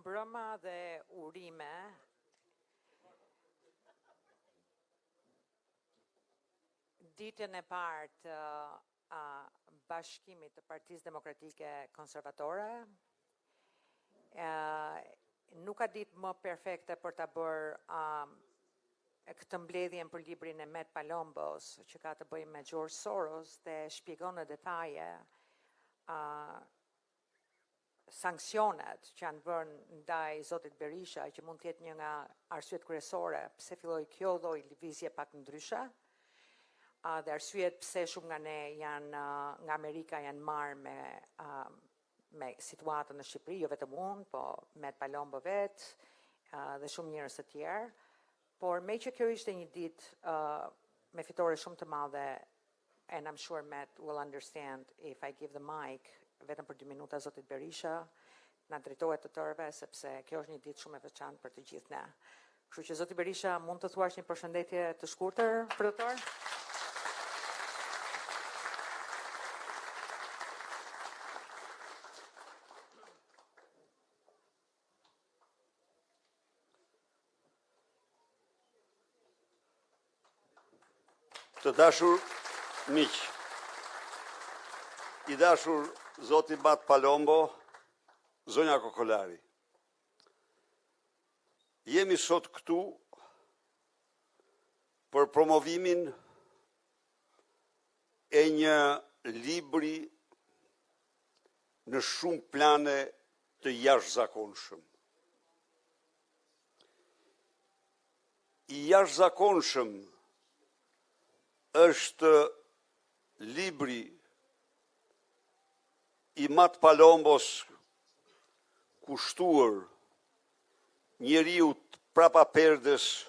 mbrëma dhe urime. Ditën e parë të bashkimit të Partisë Demokratike Konservatore. Nuk ka ditë më perfekte për ta bërë këtë mbledhjen për librin e Met Palombos, që ka të bëjë me George Soros dhe shpjegon në detaje sanksionet që janë bërë ndaj zotit Berisha, që mund të jetë një nga arsyet kryesore pse filloi kjo lloj lëvizje pak ndryshe. Dhe arsyet pse shumë nga ne nga Amerika janë marrë me situatën në Shqipëri, jo vetëm unë, po Met Palombo vetë dhe shumë njerëz të tjerë. Por me që kjo ishte një ditë me fitore shumë të madhe, and I'm sure Matt will understand if I give the mic vetëm për 2 minuta zotit Berisha, na drejtohet të tërëve, sepse kjo është një ditë shumë e veçantë për të gjithë ne. Kështu që zoti Berisha, mund të thuash një përshëndetje të shkurtër, përdotor? Të dashur miq, i dashur zoti Met Palombo, zonja Kokolari. Jemi sot këtu për promovimin e një libri në shumë plane të jashtëzakonshëm. I jashtëzakonshëm është libri i Met Palombos kushtuar njeriut prapa perdes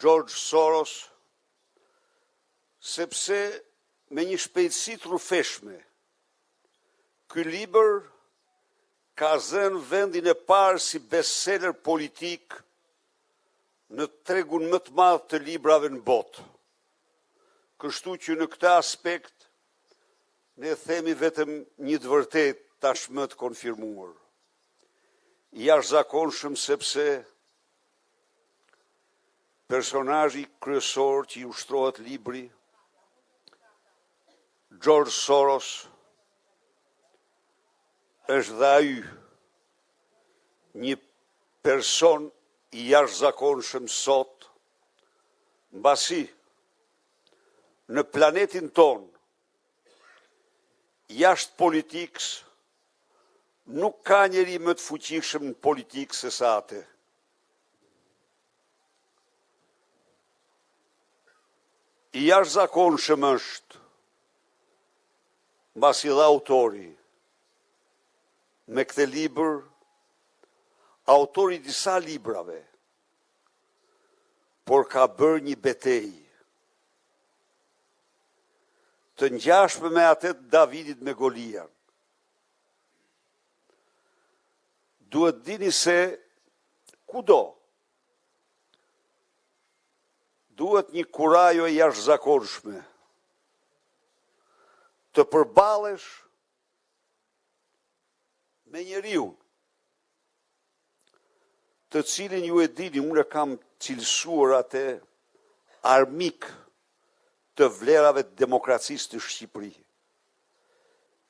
George Soros, sepse me një shpejtësi trufeshme, ky libër ka zënë vendin e parë si bestseller politik në tregun më të madh të librave në botë. Kështu që në këtë aspekt ne themi vetëm një të vërtetë tashmë të konfirmuar. I jashtëzakonshëm sepse personazhi kryesor që i ushtrohet libri, George Soros, është dhe ai një person i jashtëzakonshëm sot, mbasi në planetin ton, jashtë politikës, nuk ka njeri më të fuqishëm në politikë se sa atë. I jashtëzakonshëm është, mbasi dhe autori, me këtë libër, autori disa librave, por ka bërë një betejë të ngjashme me atë të Davidit me Golian. Duhet dini se kudo duhet një kurajo e jashtëzakonshme të përballesh me njeriu të cilin ju e dini, unë e kam cilësuar atë armik të vlerave të demokracisë të Shqipëri.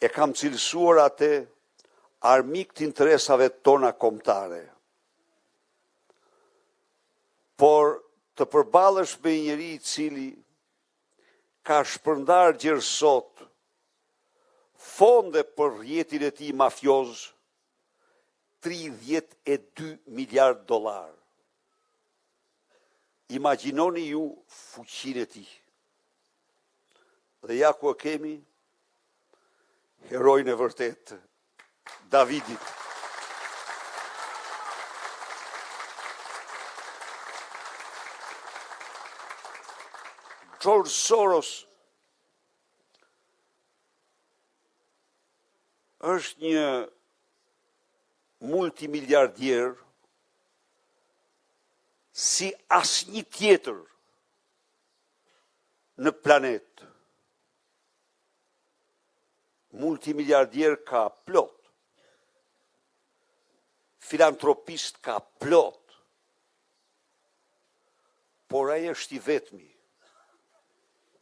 E kam cilësuar atë armik të interesave tona kombëtare. Por të përballesh me një njeri i cili ka shpërndar gjerësot fonde për rjetin e tij mafioz, $32 miliard. Imagjinoni ju fuqinë e tij. Dhe ja ku e kemi herojnë e vërtet, Davidit. George Soros është një multimiliardier si asnjë tjetër në planet. Multimiliardier ka plot. filantropist ka plot, por ai është i vetmi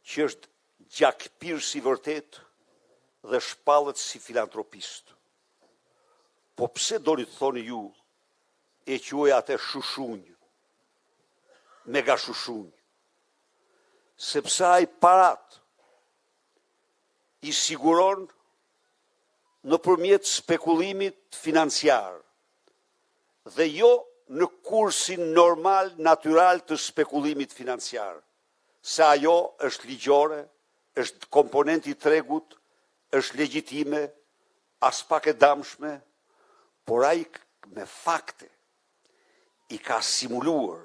që është gjakpir si vërtet dhe shpallet si filantropist. Po pse doni të thoni ju e quaj atë shushunj, mega shushunj? Sepse ai parat i siguron nëpërmjet spekulimit financiar dhe jo në kursin normal, natyral të spekulimit financiar, se ajo është ligjore, është komponenti i tregut, është legjitime, as pak e damshme, por ai me fakte i ka simuluar,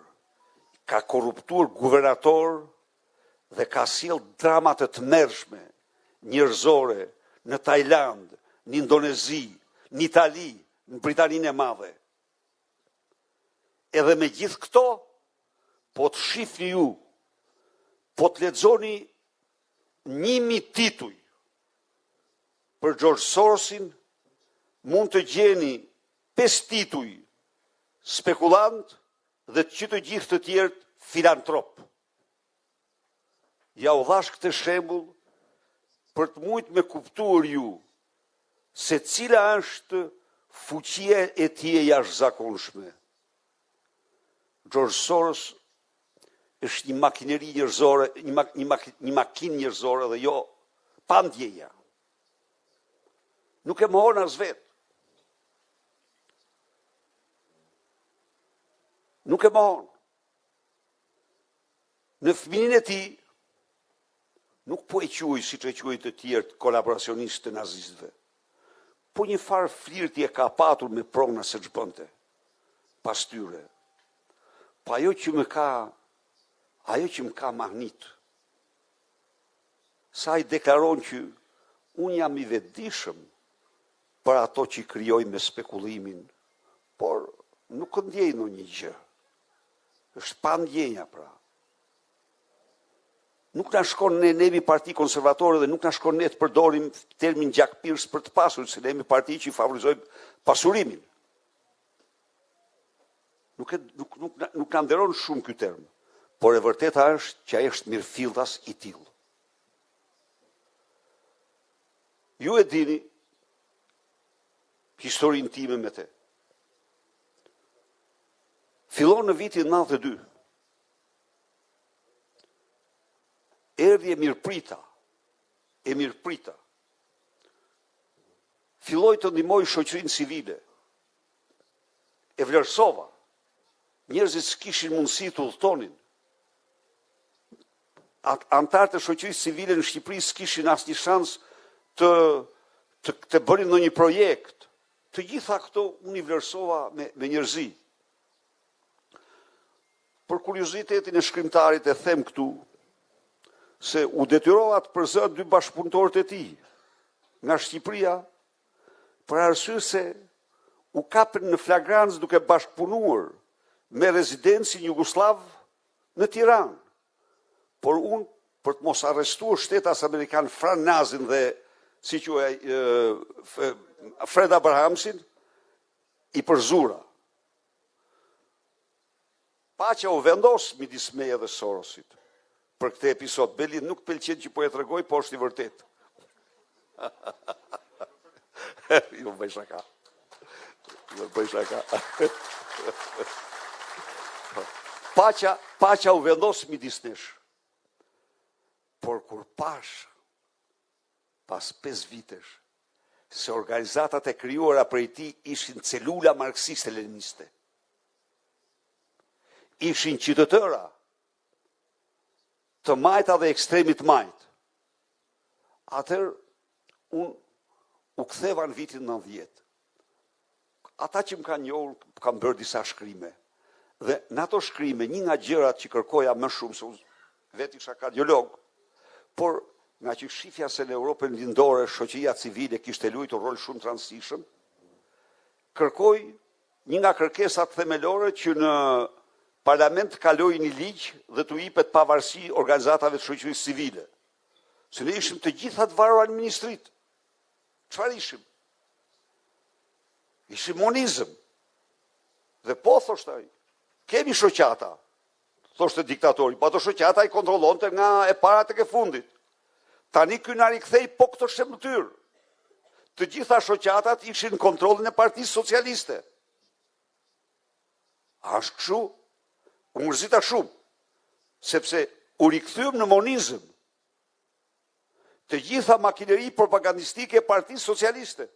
ka korruptuar guvernator dhe ka sjell drama të tmerrshme njerëzore në Tajland, në Indonezi, në Itali, në Britaninë e Madhe. Edhe me gjithë këto, po të shifni ju, po të lexoni 1000 tituj për George Sorosin, mund të gjeni 5 tituj spekulant dhe që të gjithë të tjerë filantrop. Ja u dhash këtë shembull për të mujt me kuptuar ju se cila është fuqia e tij e jashtëzakonshme. George Soros është një makineri njerëzore, një makinë njerëzore dhe jo pa ndjeja. Nuk e mohon as vetë. Nuk e mohon. Në fëmijën e tij nuk po e quaj siç e quaj të tjerë kolaboracionistë të nazistëve. Po një farë flirti e ka patur me prona se ç'bënte pas tyre. Po ajo që më ka mahnit, sa i deklaron që unë jam i vetëdijshëm për ato që krijoj me spekulimin, por nuk ndjej ndonjë gjë. Është pa ndjenja pra. Nuk na shkon ne jemi parti konservatore dhe nuk na shkon ne të përdorim termin gjakpirës për të pasur, se ne jemi parti që i favorizojmë pasurimin. Nuk na nderon shumë ky term, por e vërteta është që ai është mirëfilltas i tillë. Ju e dini historinë time me te. Fillon në vitin 92. Erdhi e mirëprita. Filloi të ndihmoj shoqërinë civile. E vlerësova. Njerëzit s'kishin mundësi të udhtonin. Antarët e shoqërisë civile në Shqipëri s'kishin asnjë shans të bënin ndonjë projekt. Të gjitha këto unë i vlerësova me njerëzi. Për kuriozitetin e shkrimtarit e them këtu se u detyrova të përzë 2 bashkëpunëtorët e tij nga Shqipëria për arsye se u kapën në flagrancë duke bashkëpunuar me rezidencin jugoslav në Tiranë. Por unë, për të mos arrestuar shtetas amerikan Fran Nazin dhe si quaj Fred Abrahamsin, i përzura. Paqja u vendos midis meje dhe Sorosit për këtë episod. Beli nuk pëlqen që po e tregoj, po është i vërtet. Jo bëj shaka. Paqja u vendos midis nesh. Por kur pash pas 5 vitesh se organizatat e krijuara prej tij ishin celula marksiste leniniste. Ishin qytetëra të majta dhe ekstremit majt. Atëherë unë u ktheva në vitin 90. Ata që më kanë njohur kanë bërë disa shkrime. Dhe në ato shkrime, një nga gjërat që kërkoja më shumë, se unë vetë isha kardiolog, por nga që shifja se në Europën lindore shoqëria civile kishte luajtur rol shumë të rëndësishëm, kërkoj një nga kërkesat themelore që në parlament kaloj një ligj dhe të jepet pavarësi organizatave të shoqërisë civile. Se ne ishim të gjitha të varura në ministrit. Çfarë ishim? Ishim monizëm. Dhe po, thoshte ai, kemi shoqata, thoshte diktatori, po ato shoqata i kontrollonte nga e para tek e fundit. Tani ky na rikthej po këtë shëmbëtyr. Të gjitha shoqatat ishin në kontrollin e Partisë Socialiste. A është kështu? U mërzita shumë, sepse u rikthyem në monizëm të gjitha makineri propagandistike e Partisë Socialiste,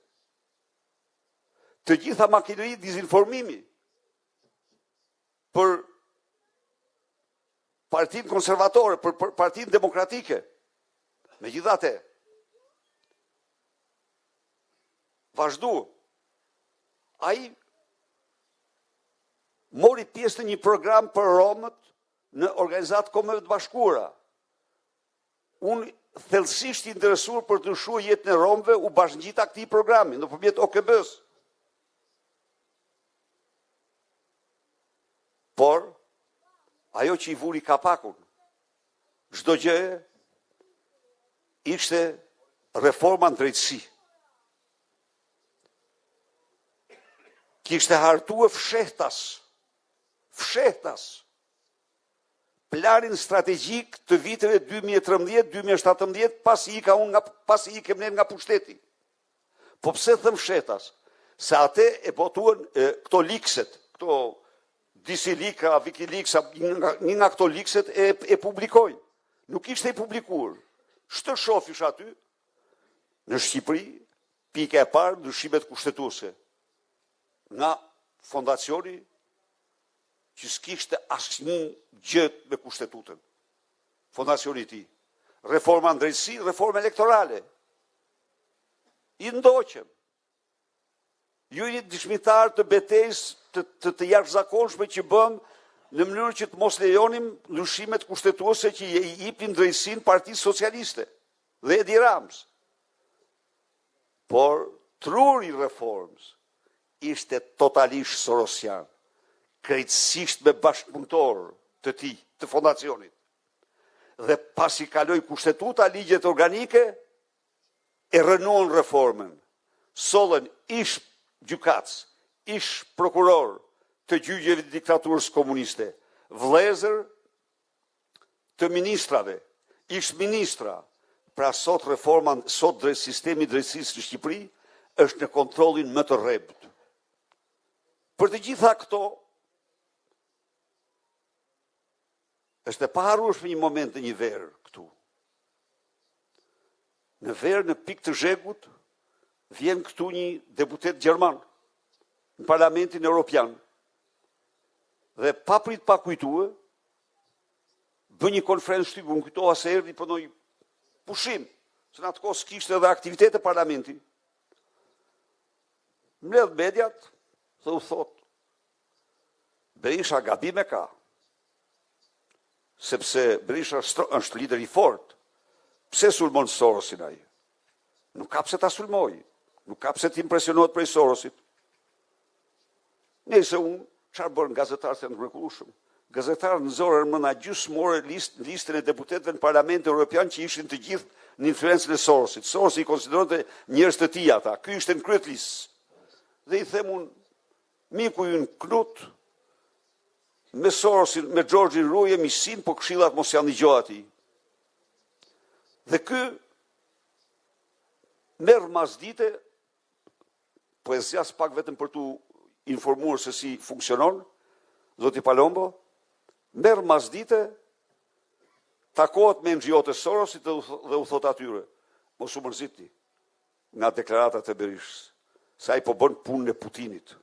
të gjitha makineri dizinformimi për Partinë Konservatore, për Partinë Demokratike. Megjithatë, vazhdu. Ai mori pjesë në një program për Romët në Organizatë e Kombeve të Bashkuara. Unë thellësisht i interesuar për të ndryshuar jetën e Romëve, u bashkangjita këtij programi nëpërmjet OKB-s. Por ajo që i vuri kapakun, çdo gjë ishte reforma në drejtësi. Kishte hartuar fshehtas planin strategjik të viteve 2013-2017 pasi i kemnen nga pushteti. Po pse them fshehtas? Se atë e botuan këto likset, këto disi lika, Wikileaks, një nga këto likset e publikoi. Nuk ishte i publikuar. Ç'të shofish aty? Në Shqipëri, pika e parë, ndryshimet kushtetuese. Nga fondacioni që s'kishte asnjë gjë me kushtetutën. Fondacioni i tij. Reforma në drejtësi, reforma elektorale. I ndoqëm. Ju jeni dëshmitar të betejës të jashtëzakonshme që bëm në mënyrë që të mos lejonim ndryshimet kushtetuese që i jepnin drejtësinë Partisë Socialiste dhe Edi Rams. Por truri i reformës ishte totalisht sorosian, krejtësisht me bashkëpunëtor të tij, të fondacionit. Dhe pasi kaloi kushtetuta, ligjet organike e rënuan reformën. Sollën ish gjykatës, ish prokuror të gjyqjeve të diktaturës komuniste, vëllezër të ministrave, ish ministra. Pra sot reforma, sot sistemi drejtësisë në Shqipëri është në kontrollin më të rrebt. Për të gjitha këto, është e paharrueshme një moment në një verë këtu. Në verë, në pikë të zhegut, vjen këtu një deputet gjerman në Parlamentin Evropian dhe paprit pa kujtue, bën një konferencë shtyp, unë kujtoha se erdhi për një pushim, se në atë kohë s'kishte edhe aktivitet e parlamenti. Mbledh mediat dhe u thot, Berisha gabim e ka, sepse Berisha është lider i fort. Pse sulmon Sorosin ai? Nuk ka pse ta sulmoj, nuk ka pse të impresionohet prej Sorosit. Nëse unë, çfarë bën gazetarët e mrekullueshëm? Gazetarët nxorën më na gjysmore listën e deputetëve në Parlamentin Evropian që ishin të gjithë në influencën e Sorosit. Sorosi i konsideronte njerëz të tij ata. Ky ishte në kryet listës. Dhe i them unë, miku ju në Knut, me Sorosin, me Gjorgjin Ruje, misin, po këshillat mos janë dëgjoa atij. Dhe ky merr masdite, po e zjas pak vetëm për tu informuar se si funksionon, zoti Palombo, merr masdite, takohet me NGO-t e Sorosit dhe u thot atyre, mos u mërzitni nga deklaratat e Berishës, se ai po bën punën e Putinit.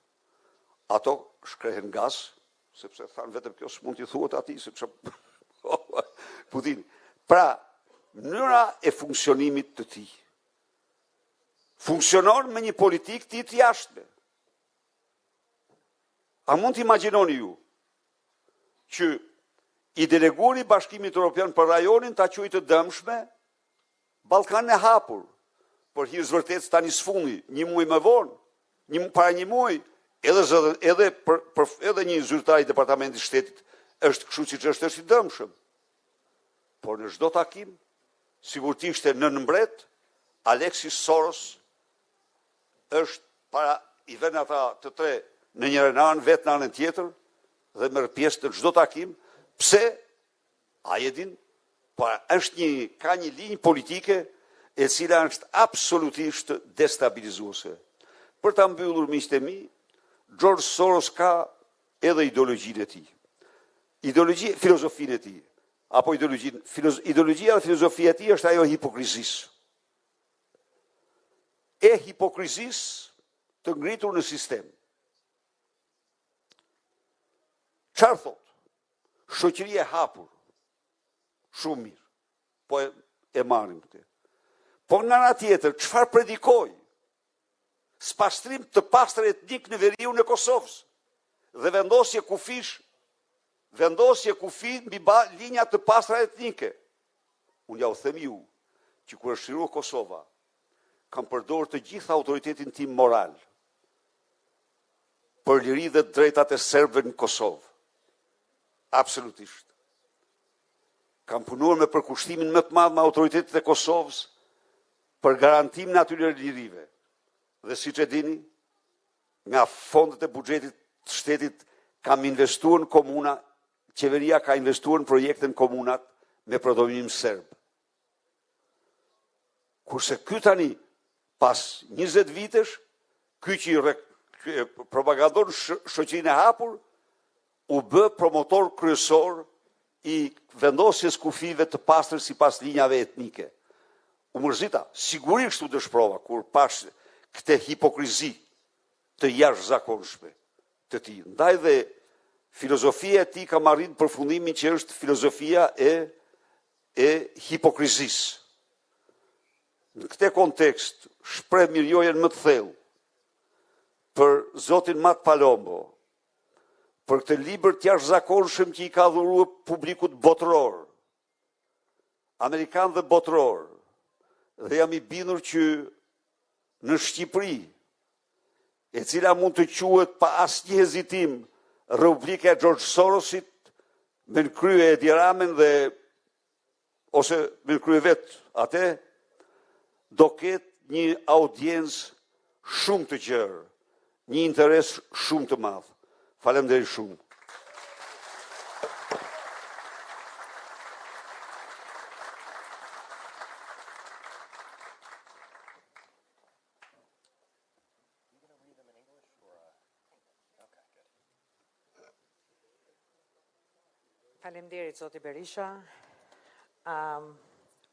Ato shkrehen gaz, sepse thanë vetëm kjo s'mund t'i thuhet atij, sepse Putin. Pra, mënyra e funksionimit të tij funksionon me një politikë të jashtme. A mund të imagjinoni ju që i deleguari i Bashkimit Evropian për rajonin ta quajë të dëmshme Ballkanin e hapur, por hir vërtet tani sfundi, një muaj më vonë, para një muaji, edhe një zyrtar i Departamentit Shtetit është kështu siç është i dëmshëm. Por në çdo takim, sigurisht e nënmbret, Alexis Soros është para i vënë ata të tre në njërën anë, vetë në anën tjetër, dhe merr pjesë në çdo takim, pse a e din, po ka një linjë politike e cila është absolutisht destabilizuese. Për ta mbyllur miqtë e mi, George Soros ka edhe ideologjinë e tij. Filozofinë e tij, apo ideologjia dhe filozofia e tij është ajo e hipokrizisë. E hipokrizisë të ngritur në sistem. Çfarë thot? Shoqëria e hapur. Shumë mirë. Po e marrim këtë. Po nga ana tjetër, çfarë predikoi? Spastrim të pastër etnik në veriun e Kosovës dhe vendosje kufi mbi linja të pastra etnike. Unë ja u them ju që kur është shkruar Kosova, kam përdorur të gjitha autoritetin tim moral për liri dhe drejtat e serbëve në Kosovë. Absolutisht. Kam punuar me përkushtimin më të madh me autoritetet e Kosovës për garantimin e atyre lirive. Dhe siç e dini, nga fondet e buxhetit të shtetit kam investuar në komuna, qeveria ka investuar në projekte në komunat me predominim serb. Kurse ky tani, pas 20 vitesh, ky që propagandon shoqërinë e hapur, u bë promotor kryesor i vendosjes kufive të pastër sipas linjave etnike. U mërzita, sigurisht u dëshprova kur pash këtë hipokrizi të jashtëzakonshme të tij. Ndaj dhe filozofia e tij ka marrë përfundimin që është filozofia e hipokrizisë. Në këtë kontekst, shpreh mirënjohjen më të thellë për zotin Mat Palombo, për këtë libër të jashtëzakonshëm që i ka dhuruar publikut botëror, amerikan dhe botëror, dhe jam i bindur që në Shqipëri, e cila mund të quhet pa asnjë hezitim Republika e George Sorosit, me në krye e Edi Ramen dhe ose me në krye vetë atë, do ketë një audiencë shumë të gjerë, një interes shumë të madh. Faleminderit shumë. Faleminderit zoti Berisha.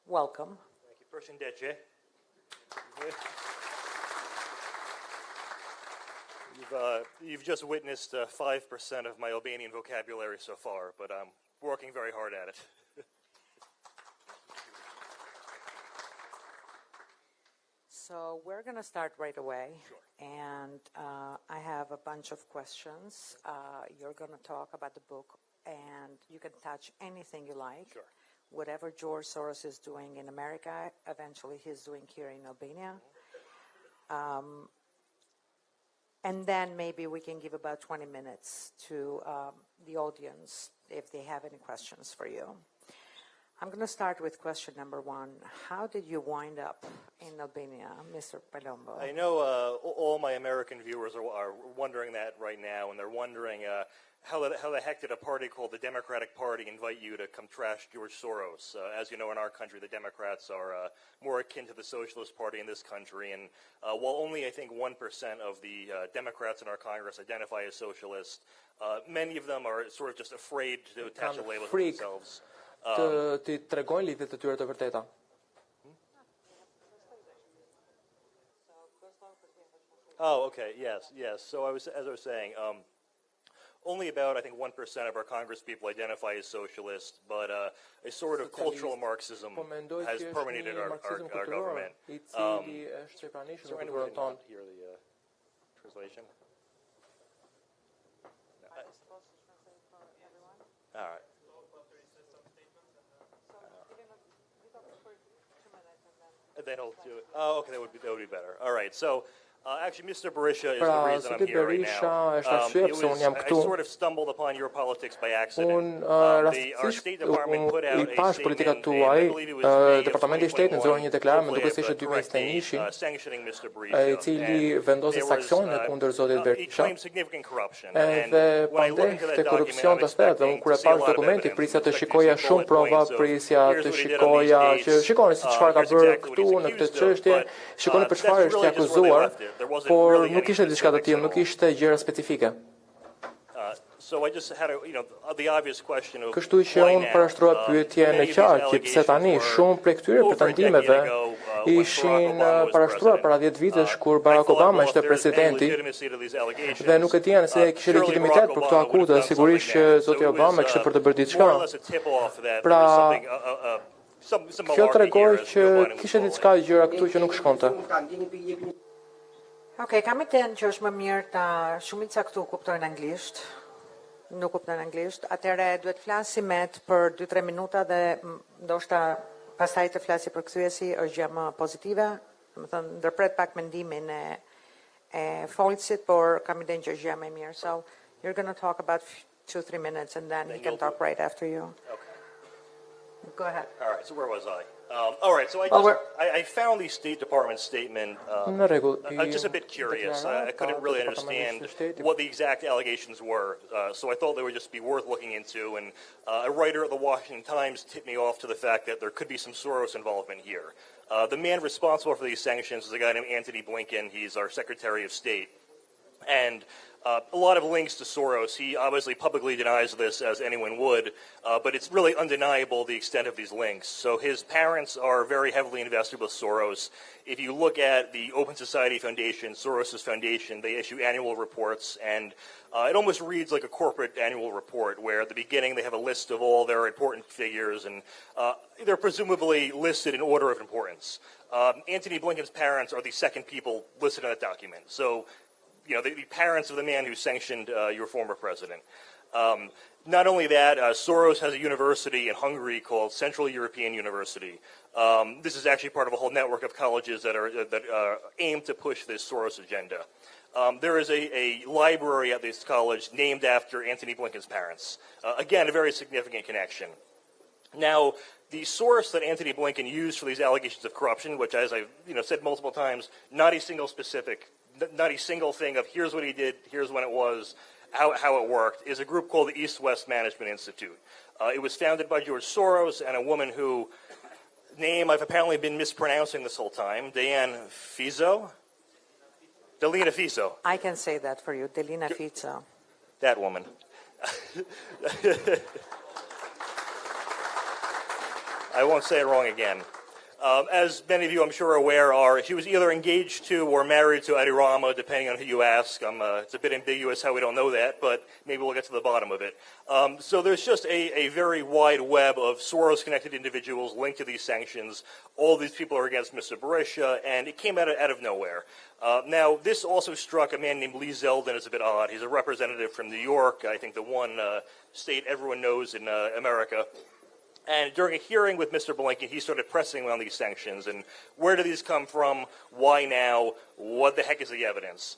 Welcome. Thank you. Përshëndetje. You've just witnessed 5% of my Albanian vocabulary so far, but I'm working very hard at it. So we're going to start right away. Sure. And I have a bunch of questions. You're going to talk about the book, and you can touch anything you like. Sure. Whatever George Soros is doing in America, eventually he's doing here in Albania. And then maybe we can give about 20 minutes to the audience if they have any questions for you. I'm going to start with question number one. How did you wind up in Albania, Mr. Palombo? I know all my American viewers are wondering that right now, and they're wondering how the heck did a party called the Democratic Party invite you to come trash George Soros? As you know, in our country, the Democrats are more akin to the Socialist Party in this country, and while only, I think, 1% of the Democrats in our Congress identify as socialist, many of them are sort of just afraid to attach a label to themselves. Të tregojnë lidhjet e tyre të vërteta. Oh, okay, yes. So as I was saying, only about, I think, 1% of our Congress people identify as socialist, but a sort of cultural Marxism has permeated our government. Is there anyone who cannot hear the translation? No. All right. Then he'll do it. Oh, okay, that would be better. All right. So Actually, Mr. Berisha is the Pra, reason I'm zoti here right Berisha now. është arsye pse unë jam I këtu. sort of stumbled upon your politics by accident. Unë Our rastisht State Department put out I pash a politikat statement, I tuaj, believe it was May of Departamenti i Shtetit nxorë një 2021, deklarim, hopefully duke se I ishte have a correct date, 2021, sanctioning Mr. I Berisha. cili And vendosi there was, saksione kundër zotit he Berisha. claimed significant corruption. And Edhe when I look into pandeh that të document, korupcion I'm të thetë, dhe unë expecting kur to e see a pash lot of dokumenti, evidence. prisja I'm të expecting to shikoja see shumë bullet prova, points of, prisja here's të what he did on these shikoja, dates, që shikoni se çfarë ka here's bërë exactly what këtu he's në këtë accused of, çështje, but, shikoni për çfarë that's është really i just where they akuzuar, left it. There wasn't por really nuk any ishte diçka të specifics tillë, at nuk all. ishte gjëra specifike. So I just had the obvious question of Kështu që why unë now? parashtrova pyetjen e Many of these qartë që pse tani allegations shumë prej këtyre were over a pretendimeve decade ago, when ishin Barack Obama was parashtruar president. para 10 vitesh kur I Barack thought, Obama well, ishte if there's any presidenti legitimacy to these allegations, dhe nuk e dija nëse kishte surely legitimitet Barack për këto Obama would have akuza, done sigurisht something që then. So zoti it Obama was, kishte për të bërë diçka. more or less a tip-off that Pra, there was something, some Kjo malarkey tregoi here as që Joe Biden was kishte calling diçka it. gjëra këtu që nuk shkonte. Okej, kam iden që është më mirë ta shumica këtu kuptojnë anglisht, nuk kuptojnë anglisht, atëherë duhet flasimet për 2-3 minuta dhe ndoshta pastaj të flasi për kthyesi është gjë më pozitive, domethënë ndërpret pak mendimin e folësit, por kam iden që është gjë më e mirë. So you're going to talk about 2-3 minutes and then he can talk right after you. Okay. Go ahead. All right, so where was I? All right, so I found the State Department statement Në rregull, just a bit curious. I couldn't really understand what the exact allegations were, so I thought they would just be worth looking into. And a writer at the Washington Times tipped me off to the fact that there could be some Soros involvement here. The man responsible for these sanctions is a guy named Antony Blinken. He's our Secretary of State. And a lot of links to Soros. He obviously publicly denies this, as anyone would, but it's really undeniable the extent of these links. So his parents are very heavily invested with Soros. If you look at the Open Society Foundation, Soros's foundation, they issue annual reports, and it almost reads like a corporate annual report, where at the beginning they have a list of all their important figures, and they're presumably listed in order of importance. Antony Blinken's parents are the second people listed in that document. So, you know, the parents of the man who sanctioned your former president. Not only that, Soros has a university in Hungary called Central European University. This is actually part of a whole network of colleges that aim to push this Soros agenda. There is a library at this college named after Antony Blinken's parents. Again, a very significant connection. Now, the source that Antony Blinken used for these allegations of corruption, which, as I've said multiple times, not a single thing of here's what he did, here's when it was, how it worked, is a group called the East-West Management Institute. It was founded by George Soros and a woman who, name I've apparently been mispronouncing this whole time, Delina Fizo. I can say that for you, Delina Fizo. That woman. I won't say it wrong again. As many of you, I'm sure, are aware, she was either engaged to or married to Panorama, depending on who you ask. It's a bit ambiguous how we don't know that, but maybe we'll get to the bottom of it. So there's just a very wide web of Soros-connected individuals linked to these sanctions. All these people are against Mr. Berisha, and it came out of nowhere. Now, this also struck a man named Lee Zeldin as a bit odd. He's a representative from New York, I think the one state everyone knows in America. And during a hearing with Mr. Blinken, he started pressing on these sanctions. And where do these come from? Why now? What the heck is the evidence?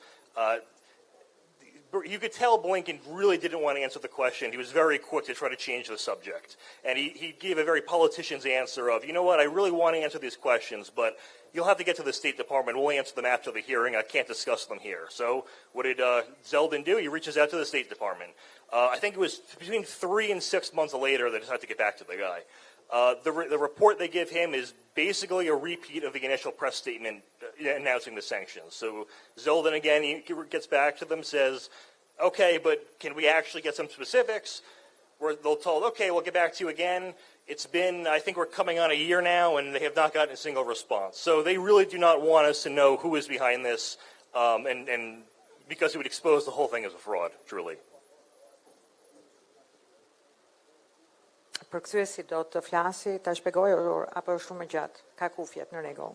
You could tell Blinken really didn't want to answer the question. He was very quick to try to change the subject. And he gave a very politician's answer of, you know what, I really want to answer these questions, but you'll have to get to the State Department. We'll answer them after the hearing. I can't discuss them here. So what did Zeldin do? He reaches out to the State Department. I think it was between 3 and 6 months later they decided to get back to the guy. The report they give him is basically a repeat of the initial press statement announcing the sanctions. So Zeldin, again, he gets back to them, says, okay, but can we actually get some specifics? They'll told, okay, we'll get back to you again. It's been, I think we're coming on a year now, and they have not gotten a single response. So they really do not want us to know who is behind this, and because it would expose the whole thing as a fraud, truly. Përkthyesi do të flasi, ta shpjegoj apo është shumë e gjatë? Ka kufjet në rregull.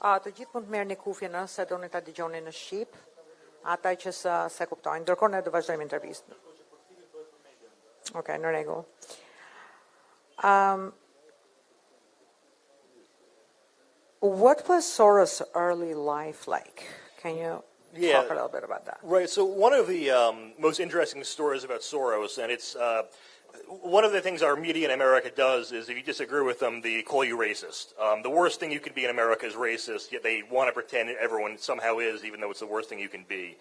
Të gjithë mund të merrni kufje nëse doni ta dëgjoni në shqip, ata që se kuptojnë. Ndërkohë ne do vazhdojmë intervistën. Okej, në rregull. What was Soros' early life like? Can you talk a little bit about that? Right. So one of the most interesting stories about Soros, and it's one of the things our media in America does is if you disagree with them, they call you racist. The worst thing you can be in America is racist, yet they want to pretend everyone somehow is, even though it's the worst thing you can be.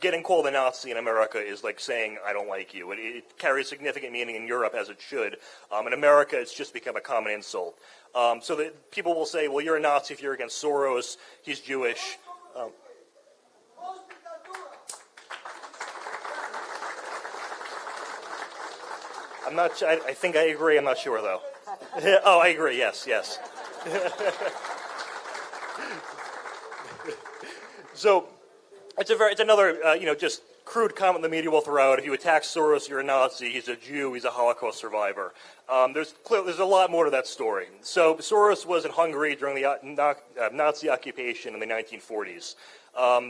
Getting called a Nazi in America is like saying, I don't like you. It carries significant meaning in Europe, as it should. In America, it's just become a common insult. So that people will say, well, you're a Nazi if you're against Soros, he's Jewish. I'm not. I think I agree. I'm not sure though. Oh, I agree. Yes. So it's another just crude comment the media will throw out. If you attack Soros, you're a Nazi. He's a Jew. He's a Holocaust survivor. There's a lot more to that story. So Soros was in Hungary during the Nazi occupation in the 1940s.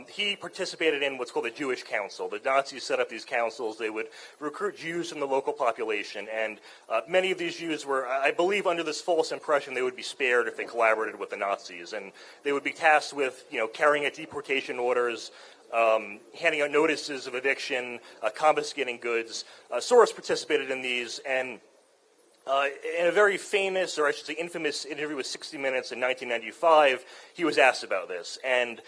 He participated in what's called the Jewish Council. The Nazis set up these councils. They would recruit Jews from the local population, and many of these Jews were, I believe, under this false impression they would be spared if they collaborated with the Nazis, and they would be tasked with, carrying out deportation orders, handing out notices of eviction, confiscating goods. Soros participated in these, and in a very famous, or I should say infamous, interview with 60 Minutes in 1995, he was asked about this. And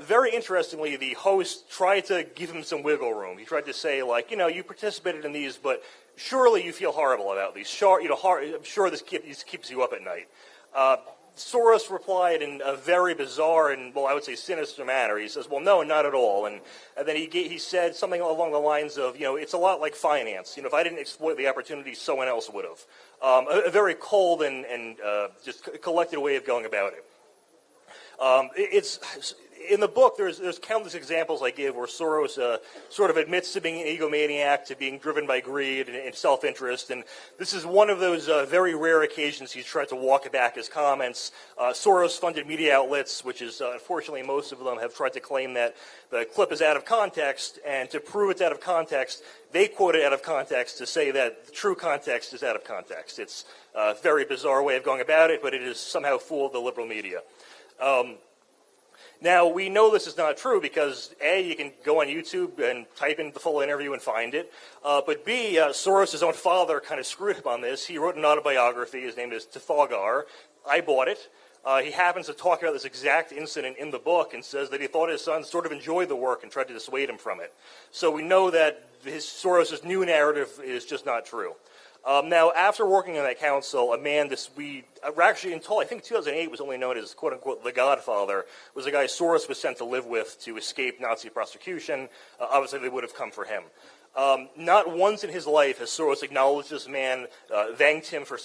very interestingly, the host tried to give him some wiggle room. He tried to say, like, you participated in these, but surely you feel horrible about these. I'm sure this keeps you up at night. Soros replied in a very bizarre and, well, I would say sinister manner. He says, well, no, not at all. And then he said something along the lines of, it's a lot like finance. If I didn't exploit the opportunity, someone else would have. A very cold and just collected way of going about it. In the book, there's countless examples I give where Soros sort of admits to being an egomaniac, to being driven by greed and self-interest, and this is one of those very rare occasions he's tried to walk back his comments. Soros-funded media outlets, which is unfortunately most of them, have tried to claim that the clip is out of context, and to prove it's out of context, they quote it out of context to say that the true context is out of context. It's a very bizarre way of going about it, but it has somehow fooled the liberal media. Now, we know this is not true because, A, you can go on YouTube and type in the full interview and find it, but B, Soros' own father kind of screwed him on this. He wrote an autobiography. His name is Trafalgar. I bought it. He happens to talk about this exact incident in the book and says that he thought his son sort of enjoyed the work and tried to dissuade him from it. So we know that Soros' new narrative is just not true. Now, after working on that council, a man actually until I think 2008 was only known as quote-unquote the Godfather, was a guy Soros was sent to live with to escape Nazi prosecution. Obviously, they would have come for him. Not once in his life has Soros acknowledged this man, thanked him for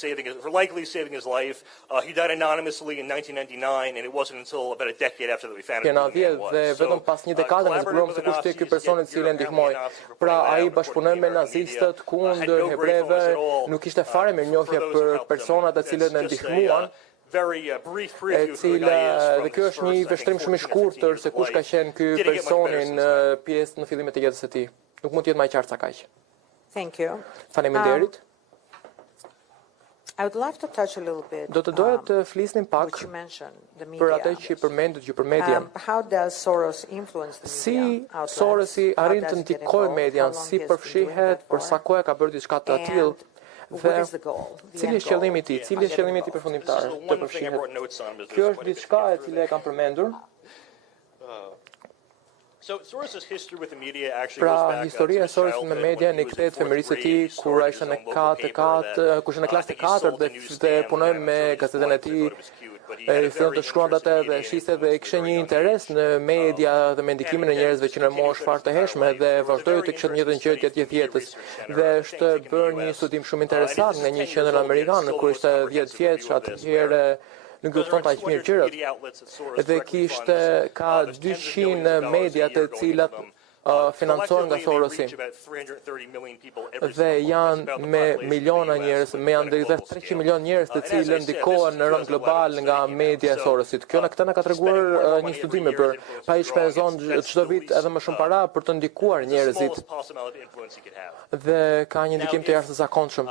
likely saving his life. He died anonymously in 1999, and it wasn't until about a decade after that we found out who the man was. Vetëm pas një dekade ne zbulon se kush ishte ky person i cili ndihmoi. Pra ai bashkëpunoi me nazistët kundër hebreve, nuk ishte fare mirënjohje për personat të cilët e ndihmuan. E cila, dhe kjo është një vështrim shumë i shkurtër se kush ka qenë ky personin pjesë në fillimet e jetës së tij. Nuk mund të jetë më qartë sa kaq. Thank you. Faleminderit. I would like to touch a little bit. Do të doja të flisnim pak për atë që përmendët ju për media. How does Soros influence the media? Si Sorosi arrin të ndikojë median, si përfshihet, për sa kohë ka bërë diçka të tillë. Dhe cili është qëllimi i tij? Cili është qëllimi i tij përfundimtar? Të përfshihet. Kjo është diçka e cila e kam përmendur. Pra, historia e Sorosit me media në kthehet fëmijërisë së tij kur ai ishte në klasë 4 dhe punoi me gazetën e tij. Fillon të shkruan atë dhe shiste dhe kishte një interes në media dhe me ndikimin e njerëzve që në moshë fare të hershme dhe vazhdoi të kishte një gjë gjatë jetës. Dhe është bërë një studim shumë interesant në një qendër amerikane kur ishte 10 vjeç, atëherë nuk do të thonë aq mirë gjërat. Dhe ka 200 media të cilat financohen nga Sorosi. Dhe janë me miliona njerëz, me janë rreth 300 milion njerëz të cilët ndikohen në rënd global nga media e Sorosit. Këtë na ka treguar një studim e bërë. Pa i shpenzon çdo vit edhe më shumë para për të ndikuar njerëzit. Dhe ka një ndikim të jashtëzakonshëm.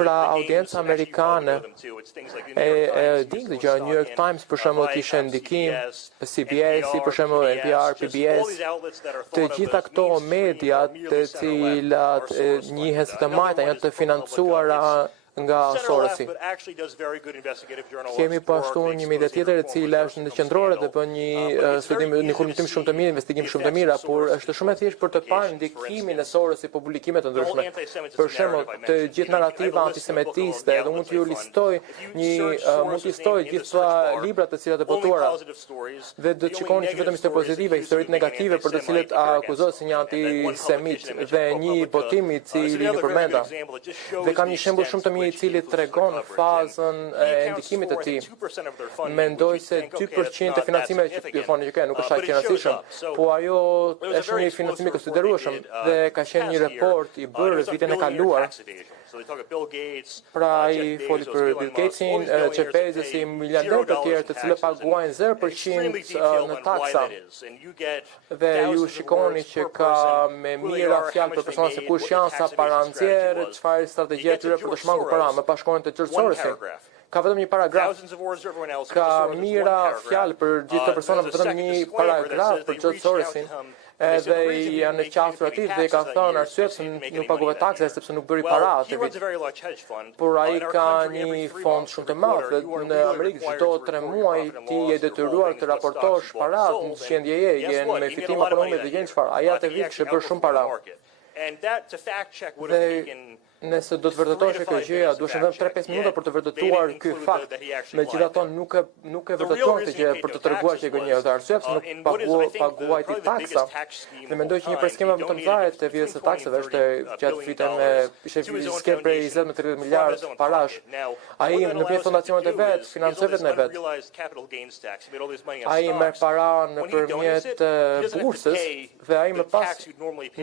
Pra audienca amerikane e din këtë gjë. New York Times për shembull kishte ndikim, CBS për shembull, NPR, PBS, të gjitha këto media të cilat njihen si të majta janë të financuara nga Sorosi. Kemi po ashtu një media tjetër e cila është ndërqendrore dhe bën një studim, një kulmitim shumë të mirë, investigim shumë të mirë, por është shumë e thjeshtë për të parë ndikimin e Sorosi për publikime të ndryshme. Për shembull, të gjithë narrativa antisemitiste, dhe mund t'ju listoj gjitha librat të cilat e botuara. Dhe do të shikoni që vetëm historitë pozitive, historitë negative për të cilët akuzohet si një antisemit dhe një botim i cili ju përmenda. Dhe kam një shembull shumë të mirë i cili tregon fazën e ndikimit të tij. Mendoj se 2% e financimeve që thoni që nuk është aq e rëndësishëm, po ajo është një financim i konsiderueshëm dhe ka qenë një report i bërë vitin e kaluar. Pra i foli për Bill Gatesin, Jeff Bezosin, miliarderë të tjerë të cilët paguajnë 0% në taksa. Dhe ju shikoni që ka me mira fjalë për persona se kush janë, sa para nxjerrë, çfarë strategji tyre për të shmangur para, më pas shkojnë te Sorosi. Ka vetëm një paragraf. Ka mira fjalë për gjithë të personat, vetëm një paragraf për Sorosin. Edhe janë në qafër aty dhe i ka thënë arsye se nuk pagove takse sepse nuk bëri para atë vit. Por ai ka një fond shumë të madh në Amerikë, çdo 3 muaj ti je detyruar të raportosh para në qendjeje, je me fitim ekonomik dhe gjën çfarë. Ai atë vit kishte bërë shumë para. Nëse do të vërtetosh kjo gjëja, duhet vetëm 3-5 minuta për të vërtetuar ky fakt. Megjithatë nuk e vërtetuar këtë gjë për të treguar që gënjeu dhe arsye se nuk paguaj ti taksa. Dhe mendoj që një prej skemave më të mëdha të vjedhjes së taksave është gjatë viteve ishte skem prej 20 me 30 miliardë parash. Ai në pjesë fondacionet e vet, financoi vetën e vet. Ai merr para nëpërmjet bursës dhe ai më pas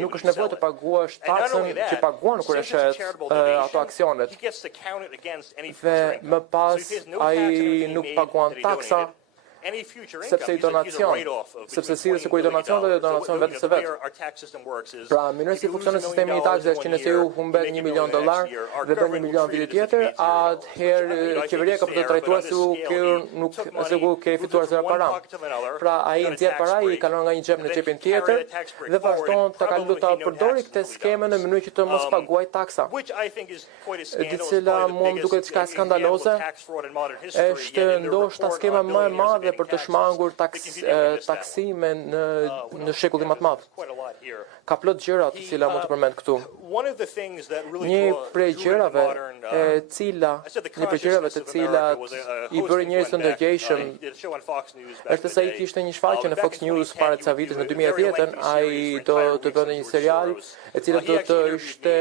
nuk është nevojë të paguash taksën që paguan kur e shet ato aksionet. Dhe më pas ai nuk paguan taksa sepse i donacion, sepse si kur i donacion dhe donacion vetë se vetë. Pra, mënyrë si funksionon sistemi i taksave është që nëse ju humbet $1 milion dhe bën $1 milion viti tjetër, atëherë qeveria ka për të trajtuar se ku ke fituar zero para. Pra, ai nxjerr para, i kalon nga një xhep në xhepin tjetër dhe vazhdon ta përdori këtë skemë në mënyrë që të mos paguaj taksa. E cila mund duket diçka skandaloze, është ndoshta skema më e madhe për të shmangur taksime në shekullin më të madh. Ka plot gjëra të cilat mund të përmend këtu. Një prej gjërave të cilat i bëri njerëz të ndërgjegjshëm është se ai kishte një shfaqje në Fox News para ca vitesh në 2010, ai do të bënte një serial e cila do të ishte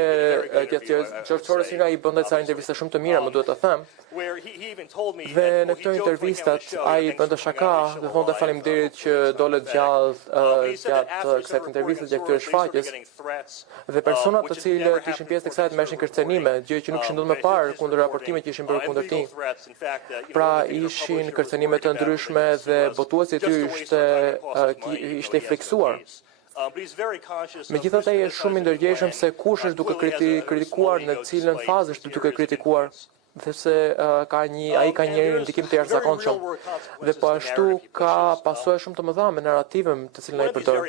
George Sorosi i bënte ca intervista shumë të mira, më duhet të them. Dhe në këto intervistat ai bënte shaka dhe thonte faleminderit që dole gjallë gjatë kësaj interviste gjatë këtyre shfaqjes. Dhe personat të cilët ishin pjesë të kësaj merrshin kërcenime, gjë që nuk kishin ndodhur më parë kundër raportimeve që ishin bërë kundër tij. Pra ishin kërcenime të ndryshme dhe botuesi i tyre ishte i friksuar. Megjithatë ai është shumë i ndërgjegjshëm se kush është duke kritikuar në cilën fazë është duke kritikuar. Dhe se ai ka një ndikim të jashtëzakonshëm. Dhe po ashtu ka pasojë shumë të mëdha me narrativën të cilën ai përdor.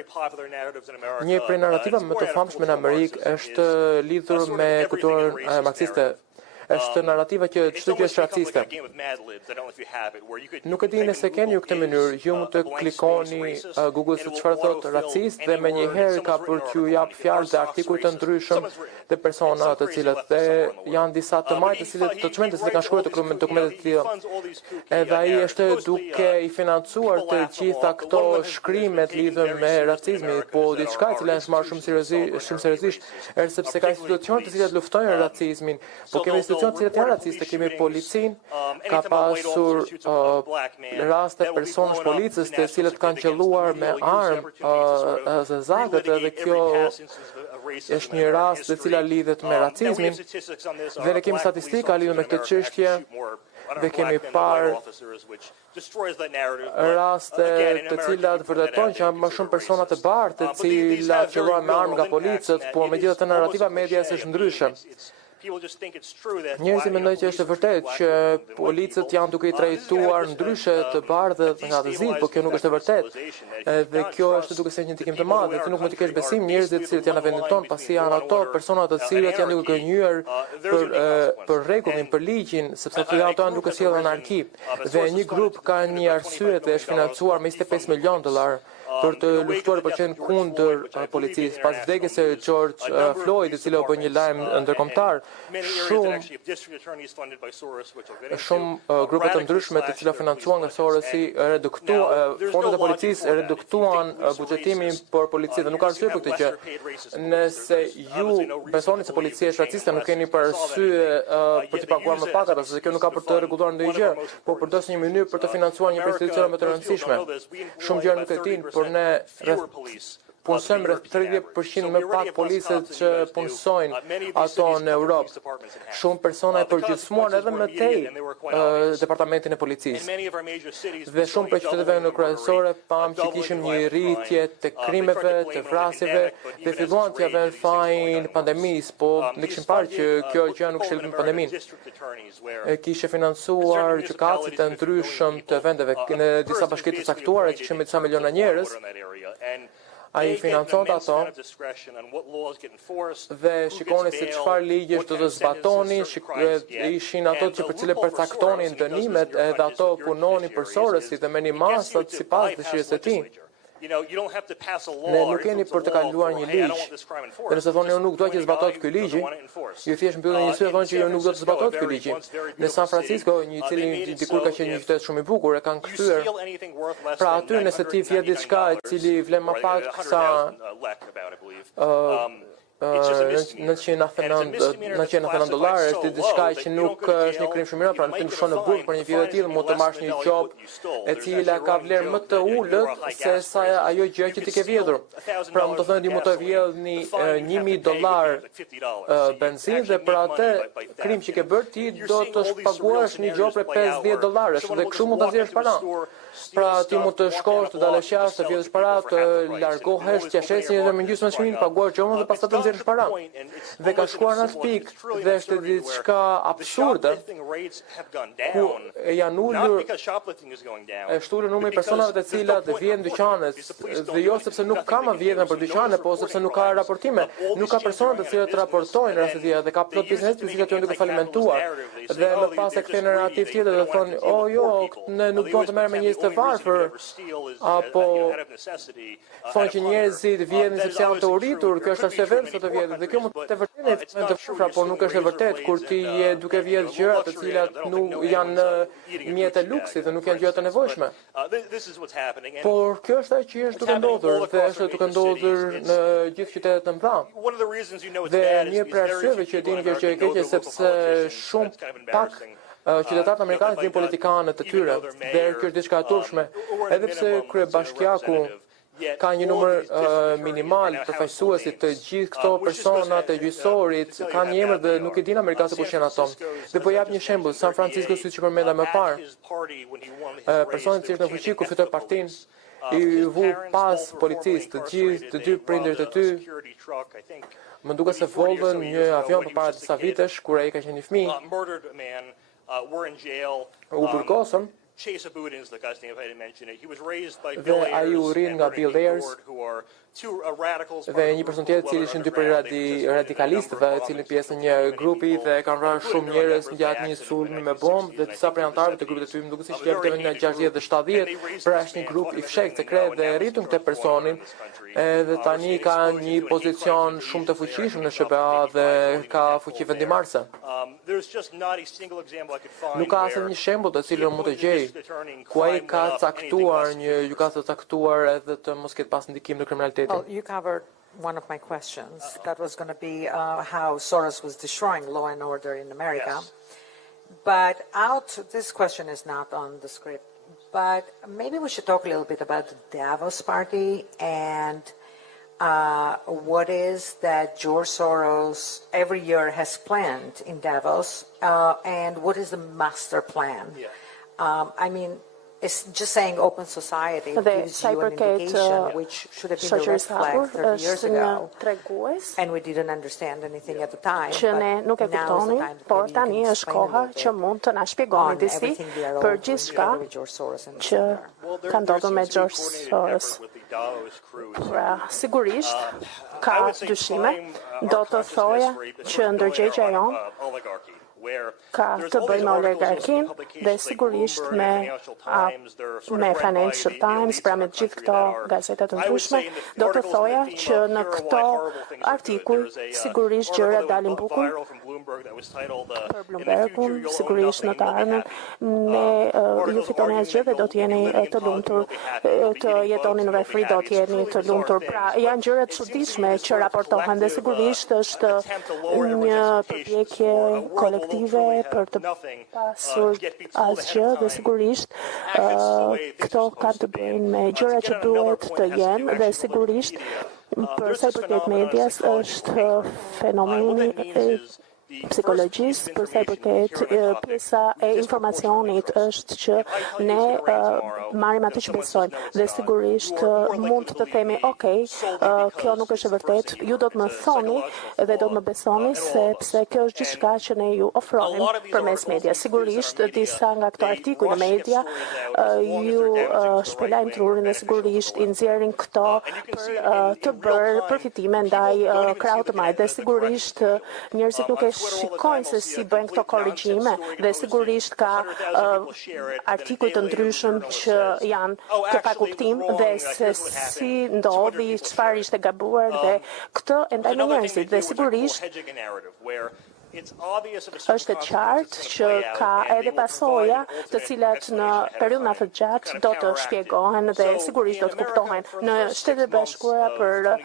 Një prej narrativave më të famshme në Amerikë është lidhur me kulturën marksiste. Është narrativa që çdo gjë është raciste. Nuk e di nëse keni ju këtë mënyrë, ju mund të klikoni Google se çfarë thotë racist dhe menjëherë ka për t'ju jap fjalë dhe artikuj të ndryshëm të persona të cilët janë disa të majtë të cilët të çmentë se kanë shkruar dokumente të tilla. Edhe ai është duke i financuar të gjitha këto shkrimet lidhur me racizmin, po diçka e cila është marrë shumë seriozisht, është sepse ka institucione të cilat luftojnë racizmin, po kemi institucione të cilat janë raciste, kemi policin, ka pasur raste personësh policës të cilët kanë qelluar me armë zezagët dhe kjo është një rast e cila lidhet me racizmin dhe ne kemi statistika lidhur me këtë çështje dhe kemi parë raste të cilat vërtetojnë që janë më shumë persona të bardhë të cilat qelluan me armë nga policët, por megjithatë narrativa medias është ndryshe. Njerëzit mendojnë që është e vërtetë që policët janë duke I trajtuar ndryshe të bardhët nga të zi, por kjo nuk është e vërtetë. Dhe kjo është duke se një ndikim të madh, dhe ti nuk mund të kesh besim njerëzit që janë në vendin tonë, pasi janë ato persona të cilët janë duke gënjur për rregullin, për ligjin, sepse ato janë duke sjellë anarki. Dhe një grup ka një arsye dhe është financuar me $25 milion për të luftuar për qenë kundër policisë. Pas vdekjes së George Floyd, I cili u bë një lajm ndërkombëtar, shumë grupe të ndryshme të cilat financuan nga Sorosi fondet e policisë reduktuan buxhetimin për policitë. Nuk ka arsye për këtë gjë. Nëse ju besoni se policia është raciste, nuk keni për arsye për të paguar më pak, sepse kjo nuk ka për të rregulluar ndonjë gjë, por përdos një mënyrë për të financuar një institucion më të rëndësishme. Shumë gjëra nuk e dinë, por ne punësojmë rreth 30% më pak policët që punësojnë ato në Europë. Shumë persona e përgjithësuan edhe më tej departamentin e policisë. Dhe shumë prej qyteteve në kryesore pam që kishim një rritje të krimeve, të vrasjeve, dhe filluan t'ia vënë fajin pandemisë, po ne kishim parë që kjo gjë nuk shëlqen pandeminë. Kishte financuar gjykatësit të ndryshëm të vendeve në disa bashki të caktuara që kishin me disa miliona njerëz. Ai financonte ato dhe shikoni se çfarë ligjesh do të zbatonin, ishin ato që për cilët përcaktonin dënimet edhe ato punonin për Sorosi dhe me një masë sipas dëshirës së tij. Ne nuk keni për të kaluar një ligj. Dhe nëse thonë nuk dua që zbatohet ky ligj, ju thjesht mbyllni një sy dhe thonë që nuk do të zbatohet ky ligj. Në San Francisco, një i cili dikur ka qenë një qytet shumë I bukur, e kanë kthyer. Pra aty nëse ti vjet diçka e cili vlen më pak sa $999 është diçka që nuk është një krim shumë I mirë, pra ti shon në burg për një vit të tillë mund të marrësh një job e cila ka vlerë më të ulët se sa ajo gjë që ti ke vjedhur. Pra mund të thonë ti mund të vjedhni $1,000 benzinë dhe për atë krim që ke bërë ti do të paguash një job për $50 dhe kështu mund ta nxjerrësh para. Pra ti mund të shkosh të dalësh jashtë, të vjedhësh para, të largohesh, t'ia shesin edhe me gjysmën e çmimit, paguash gjomën dhe pastaj të nxjerrësh para. Dhe ka shkuar në atë pikë dhe është diçka absurde ku janë ulur është ulur numri I personave të cilat vjen dyqanet dhe jo sepse nuk ka më vjedhje për dyqane, po sepse nuk ka raportime, nuk ka persona të cilët raportojnë raste të tilla dhe ka plot biznes të cilat janë duke falimentuar dhe më pas e kthejnë narrativ tjetër dhe thonë, "Oh jo, ne nuk duam të merrem me njerëz të varfër", apo thonë që njerëzit vjedhin sepse janë të uritur, kjo është arsye vetëm të vjedhin. Dhe kjo mund të vërtetë të fshura, por nuk është e vërtetë kur ti je duke vjedhur gjëra të cilat nuk janë mjet e luksit dhe nuk janë gjëra të nevojshme. Por kjo është ajo që është duke ndodhur dhe është duke ndodhur në gjithë qytetet të mëdha. Dhe një prej arsyeve që dinë që është e keqe sepse shumë pak qytetarët amerikanë janë politikanët të tyre dhe kjo është diçka e turpshme, edhe pse kryebashkiaku ka një numër minimal përfaqësuesi të gjithë këto persona të gjyqësorit, kanë një emër dhe nuk e dinë amerikanët se kush janë ato. Dhe po jap një shembull, San Francisco siç që përmenda më parë. Personi që është në fuqi kur fitoi partinë I vu pas policisë, të dy prindërit e ty. Më duket se vollën një avion përpara disa vitesh kur ai ka qenë I fëmijë. U burgosën. Dhe ai u rin nga Bill Ayers dhe një person tjetër cili ishin dy prej radikalistëve, e cili pjesë një grupi dhe kanë vrarë shumë njerëz gjatë një sulmi me bombë dhe disa prej anëtarëve të grupit të tyre më duket se vjen në 60 dhe 70, pra është një grup I fshehtë sekret dhe rritun këtë personin dhe tani ka një pozicion shumë të fuqishëm në SBA dhe ka fuqi vendimarrëse. Nuk ka asnjë shembull të cilën mund të gjej ku ai ka caktuar një gjykatë të caktuar edhe të mos ketë pas ndikim në kriminalitetin. Well, you covered one of my questions. That was going to be how Soros was destroying law and order in America. Yes. But this question is not on the script, but maybe we should talk a little bit about the Davos Party and what is that George Soros every year has planned in Davos, and what is the master plan? Yeah. I mean, it's just saying open society gives you an indication, which should have been a red flag 30 years ago. And we didn't understand anything at the time. Që ne nuk e kuptonim, por tani është koha që mund të na shpjegoni disi për gjithçka që ka ndodhur me George Soros. Pra, sigurisht ka dyshime, do të thoja që ndërgjegjja jonë ka të bëjë me oligarkin dhe sigurisht me Financial Times, pra me gjithë këto gazetat të ndryshme, do të thoja që në këto artikuj sigurisht gjërat dalin bukur. Për Bloombergun, sigurisht në të ardhmen, ne ju fitoni asgjë dhe do t'jeni të lumtur, të jetoni në vefri, do t'jeni të lumtur. Pra, janë gjëra të çuditshme që raportohen dhe sigurisht është një përpjekje kolektive për të pasur asgjë dhe sigurisht këto kanë të bëjnë me gjëra që duhet të jenë dhe sigurisht për sa i përket medias është fenomeni psikologjisë, për sa i përket pjesa e informacionit është që ne marrim atë që besojmë dhe sigurisht mund të themi, kjo nuk është e vërtet, ju do të më thoni dhe do të më besoni sepse kjo është gjithçka që ne ju ofrojmë përmes media. Sigurisht disa nga këto artikuj në media ju shpelajnë trurin dhe sigurisht i nxjerrin këto për të bërë përfitime ndaj krahut të madh dhe sigurisht njerëzit nuk e shikojnë se si bëjnë këto korrigjime dhe sigurisht ka artikuj të ndryshëm që janë të pakuptim dhe se si ndodhi, çfarë ishte gabuar dhe këtë e ndajnë njerëzit dhe sigurisht është e qartë që ka edhe pasoja të cilat në periudhën të gjatë do të shpjegohen dhe sigurisht do të kuptohen. Në Shtetet e Bashkuara për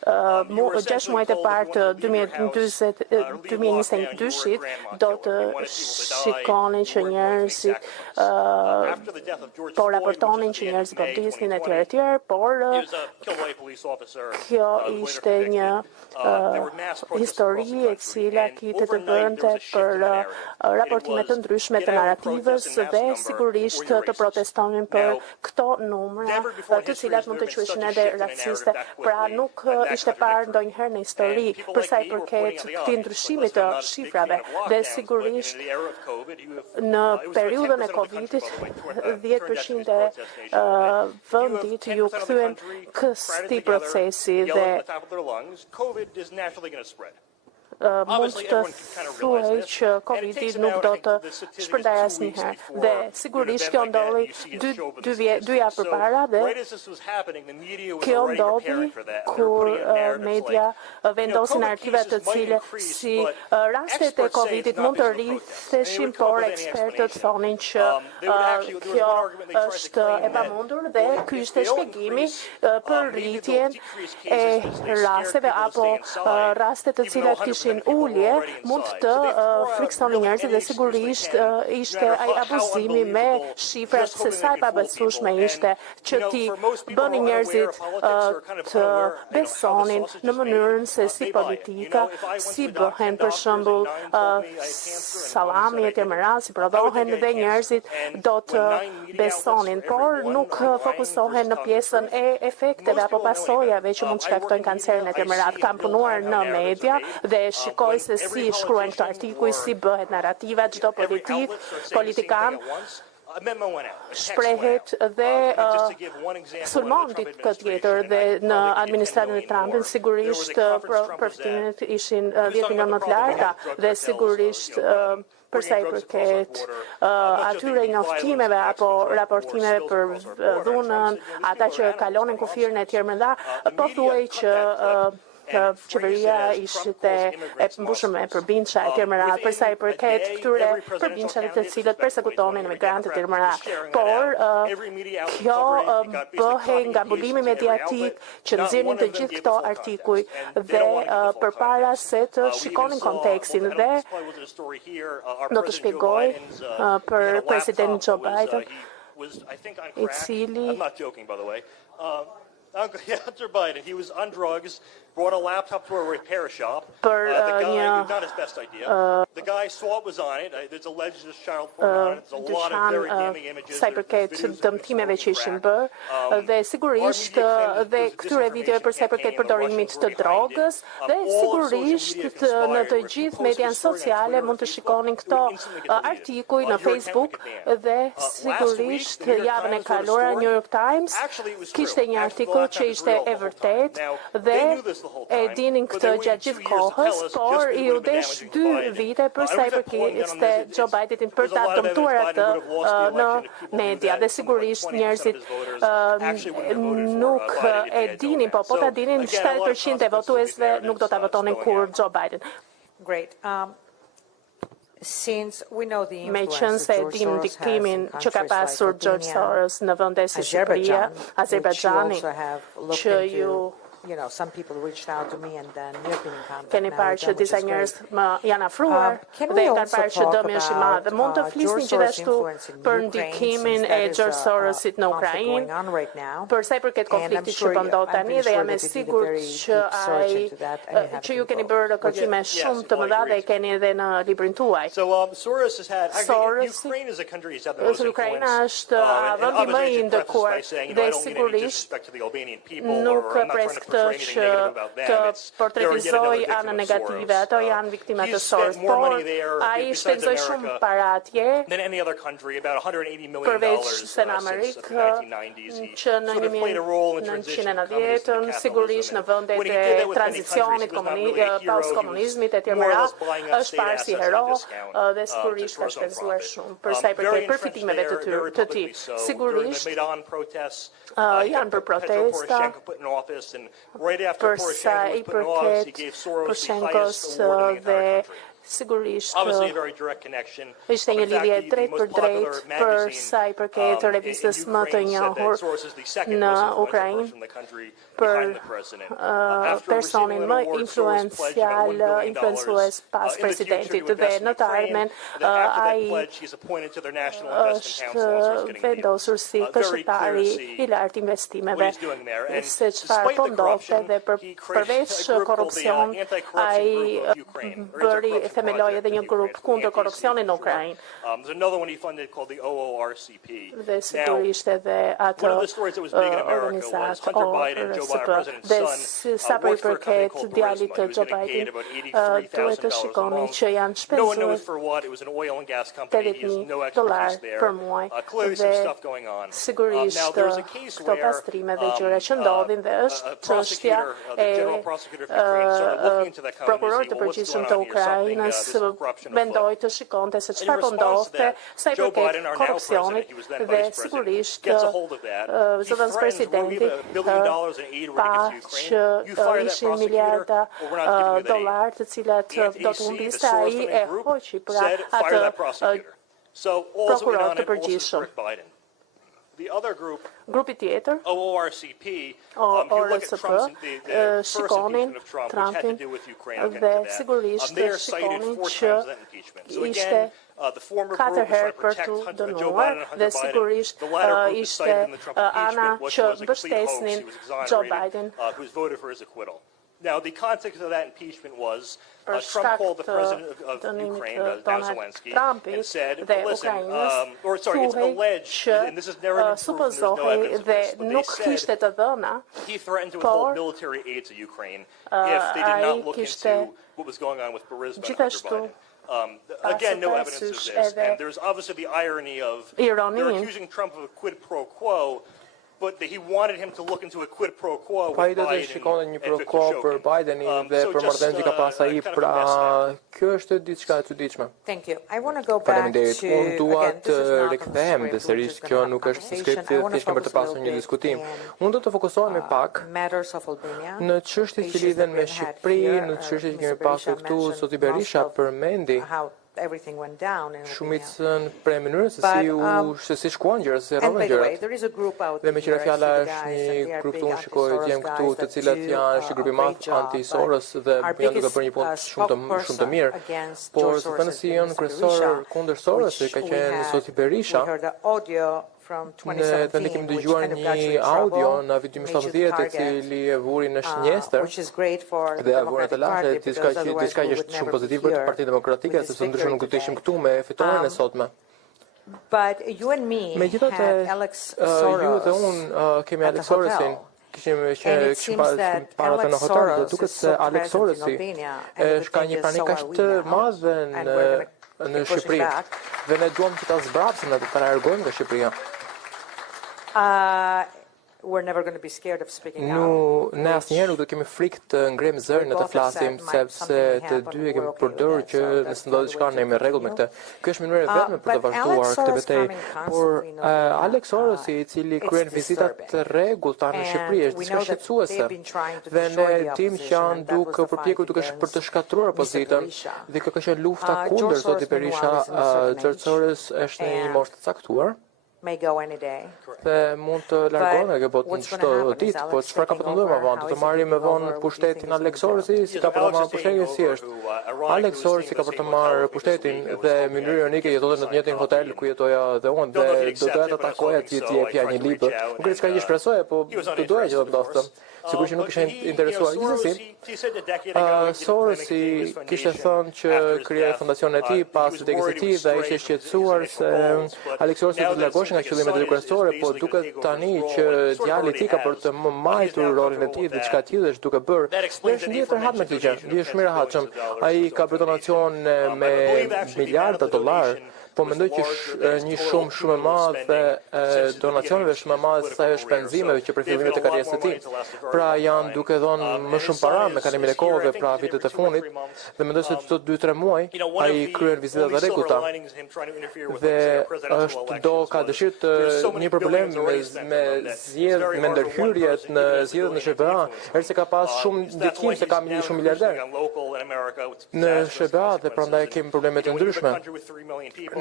6 muajt e parë të 2022-shit do të shikoni që njerëzit po raportonin që njerëzit po vdisnin e tjerë, por kjo ishte një histori e cila kite të bënte për raportime të ndryshme të narrativës dhe sigurisht të protestonin për këto numra të cilat mund të quheshin edhe raciste. Pra nuk ishte parë ndonjëherë në histori për sa i përket këtij ndryshimi të shifrave dhe sigurisht në periudhën e Covidit 10% e vendit ju kthyen këtij procesi dhe mund të thuaj që Covidi nuk do të shpërndajë asnjëherë. Dhe sigurisht kjo ndodhi 2 javë përpara dhe kjo ndodhi kur media vendosin arkiva të cilë si rastet e Covidit mund të rritheshin, por ekspertët thonin që kjo është e pamundur dhe ky ishte shpjegimi për rritjen e rasteve apo raste të cilat kishin ulje mund të friksoni njerëzit dhe sigurisht ishte ai abuzimi me shifrat se sa e pabesueshme ishte që ti bëni njerëzit të besonin në mënyrën se si politika, si bëhen për shembull sallami e tjerë si prodhohen dhe njerëzit do të besonin, por nuk fokusohen në pjesën e efekteve apo pasojave që mund të shkaktojnë kancerin e tjerë. Kam punuar në media dhe shikoj se si shkruajnë këto artikuj, si bëhet narrativa, çdo politikan shprehet dhe sulmon ditë tjetër dhe në administratën e Trumpit sigurisht përfitimet ishin 10 milionë të larta dhe sigurisht për sa i përket atyre njoftimeve apo raportimeve për dhunën, ata që kalonin kufirin e tjerë mëdha, po thuaj që qeveria ishte e mbushur me përbindshë etj më radh, për sa i përket këtyre përbindshave të cilët përsekutonin imigrantët etj më radh. Por kjo bëhej nga mbulimi mediatik që nxjerrin të gjithë këto artikuj dhe përpara se të shikonin kontekstin dhe do të shpjegoj për presidentin Joe Biden, i cili Hunter Biden, he was on drugs, brought a laptop to a repair shop. The guy, not his best idea. The guy saw what was on it. There's alleged child porn on it. There's a lot of very damning images. Sa i përket dëmtimeve që ishin bërë dhe sigurisht dhe këtyre videove për sa i përket përdorimit të drogës dhe sigurisht në të gjithë median sociale mund të shikonin këto artikuj në Facebook dhe sigurisht javën e kaluar New York Times kishte një artikull që ishte e vërtet dhe e dinin këtë gjatë gjithë kohës, por i u desh 2 vite për sa i përket Joe Bidenin për ta dëmtuar atë në media dhe sigurisht njerëzit nuk e dinin, po ta dinin 70% e votuesve nuk do ta votonin kur Joe Biden. Great. Me qënë se dim ndikimin që ka pasur George Soros në vende si Shqipëria, Azerbajxhani, që ju some people reached out to me and then we've been in contact. Keni parë që disa njerëz më janë afruar dhe kanë parë që dëmi është i madh. Mund të flisni gjithashtu për ndikimin e George Sorosit në Ukrainë, për sa i përket konfliktit që po ndodh tani dhe jam e sigurt që që ju keni bërë kërcime shumë të mëdha dhe keni edhe në librin tuaj. Soros has had Ukraine as a country has had the most influence. Ukraina është vendi më i ndërkuar dhe sigurisht nuk pres të portretizoj anën negative, ato janë viktima të Soros, por ai shpenzoi shumë para atje, përveç se në Amerikë, që në 1990, sigurisht në vendet e tranzicionit, pas-komunizmit e tjerë më radhë, është parë si hero dhe sigurisht ka shpenzuar shumë për sa i përket përfitimeve të tij. Sigurisht janë për protesta, për sa i përket Poroshenkos dhe sigurisht ishte një lidhje drejt për drejt për sa i përket revistës më të njohur në Ukrainë për personin më influencues pas presidentit dhe në të ardhmen ai është vendosur si këshilltari i lartë investimeve se çfarë po ndodhte dhe përveç korrupsion ai bëri themeloi edhe një grup kundër korrupsionit në Ukrainë. Dhe sigurisht edhe atë organizatë dhe sa për i përket djalit të Joe Biden, duhet të shikoni që janë shpenzuar $80,000 për muaj dhe sigurisht këto pastrime dhe gjëra që ndodhin dhe është çështja e prokurorit të përgjithshëm të Ukrainës mendoj të shikonte se çfarë po ndodhte sa i përket korrupsionit dhe sigurisht zotës presidenti pa që ishin miliarda dollar të cilat do të humbiste ai e hoqi pra atë prokuror të përgjithshëm. Grupi tjetër, ORCP, shikonin Trumpin dhe sigurisht shikonin që ishte 4 herë për të dënuar dhe sigurisht ishte ana që mbështesnin Joe Biden. Now, the context of that impeachment was Trump called the president of Ukraine, Zelensky, and said, listen, or sorry, it's alleged, and this is never been proven, there's no evidence of this, but they said he threatened to withhold military aid to Ukraine if they did not look into what was going on with Berisha and Hunter Biden. Again, no evidence of this, and there's obviously the irony of they're accusing Trump of a quid pro quo, but he wanted him to look into a quid pro quo with Biden Biden shikon një pro and quo Khashoggi. për Bidenin dhe për marrëdhënien që ka pas ai, pra kjo është diçka e çuditshme. Thank you. I want to go back Faleminderit. to, Unë dua again, this të is not rikthehem from the dhe sërish script, kjo we're nuk gonna është have a skript, conversation. I want thjesht to për të focus a pasur little një bit diskutim. in, Unë do të fokusohemi pak matters of Albania. në çështjet që lidhen me Shqipërinë, në çështjet që kemi pasur këtu. Zoti Berisha përmendi How everything went down in Albania. shumicën prej mënyrës se si shkuan gjërat, se And rrotën by the way, gjërat. there is a group out Dhe me qira there, fjala I see the është guys, një and they are grup big këtu, shikoj, anti-Soros djem këtu, guys të that cilat do janë një grup i a madh great job, anti-Soros but dhe our janë duke biggest, bërë një punë shumë të mirë. against Por George së Soros thënësion is kryesor Berisha, kundër Sorosit which ka we qenë had- zoti Berisha. We heard the audio from Ne 2017, kemi which dëgjuar kind of got you një in audio trouble, në vitin made you 2017 i target, cili e vuri në shënjestër which is great for the dhe e vuri të Democratic lashtë, Party, diçka because që otherwise diçka we që would është shumë never be pozitive për here Partinë Demokratike, with this sepse ndryshëm nuk do të ishim victory këtu me fitoren e sotme. But you and me Megjithatë, had Alex ju Soros dhe unë kemi at the Alex Sorosin. hotel. Kishim And it kishim seems that para të në Alex hotel dhe Soros duket is se so Alex present in Sorosi Albania, and the ka thing një is, prani so kaq are we të now, madhe and we're gonna në keep pushing Shqipëri. back. Dhe ne duam që ta zbrapsim dhe ta largojmë nga Shqipëria. We're never going to be scared of speaking out. Ne asnjëherë nuk do kemi frikë të ngrejmë zërin e të flasim, sepse të dy e kemi përdorur që nëse ndodhi diçka ne jemi në rregull me këtë. Kjo është mënyra vetme për të vazhduar këtë betejë. Por Alex Sorosi, i cili kryen vizita të rregullta në Shqipëri, është diçka shqetësuese. Dhe ne dim që janë duke përpjekur për të shkatruar opozitën. Dhe kjo ka qenë lufta kundër zotit Berisha. George Soros është në një moshë të caktuar. May go any day. Dhe mund të largohen nga kjo botë në çdo ditë, po çfarë ka pretenduar më vonë? Do të marrë më vonë pushtetin Alex Sorosi, si ka për të marrë pushtetin si është. Alex Sorosi ka për të marrë pushtetin dhe mënyrë ironike jetote në të njëjtin hotel ku jetoja dhe unë dhe do doja të takoja ti të jepja një libër. Nuk e di çka që shpresoja, po do doja që të ndodhte. Sigurisht që nuk isha interesuar. Gjithsesi, Sorosi kishte thënë që krijoi fondacionin e tij pas vdekjes së tij dhe ishte shqetësuar se Alex Sorosi do të largohej nga qëllimet e tij kryesore, po duket tani që djali i tij ka për të mbajtur rolin e tij dhe çka tillë është duke bërë. Dhe është ndjehet rehat me këtë gjë. Ndjehesh mirë rehatshëm. Ai ka bërë donacion me miliarda dollar. Po mendoj që një shumë e madhe donacioneve shumë e madhe se sa shpenzimeve që për fillimin e karrierës së tij. Pra janë duke dhënë më shumë para me kalimin e kohëve, pra vitet e fundit, dhe mendoj se çdo 2-3 muaj ai kryen vizita të rregullta. Dhe ka dëshirë të një problem me ndërhyrjet në zgjedhjet në SBA, se ka pas shumë ndikim se ka shumë miliarder në SBA dhe prandaj kemi probleme të ndryshme.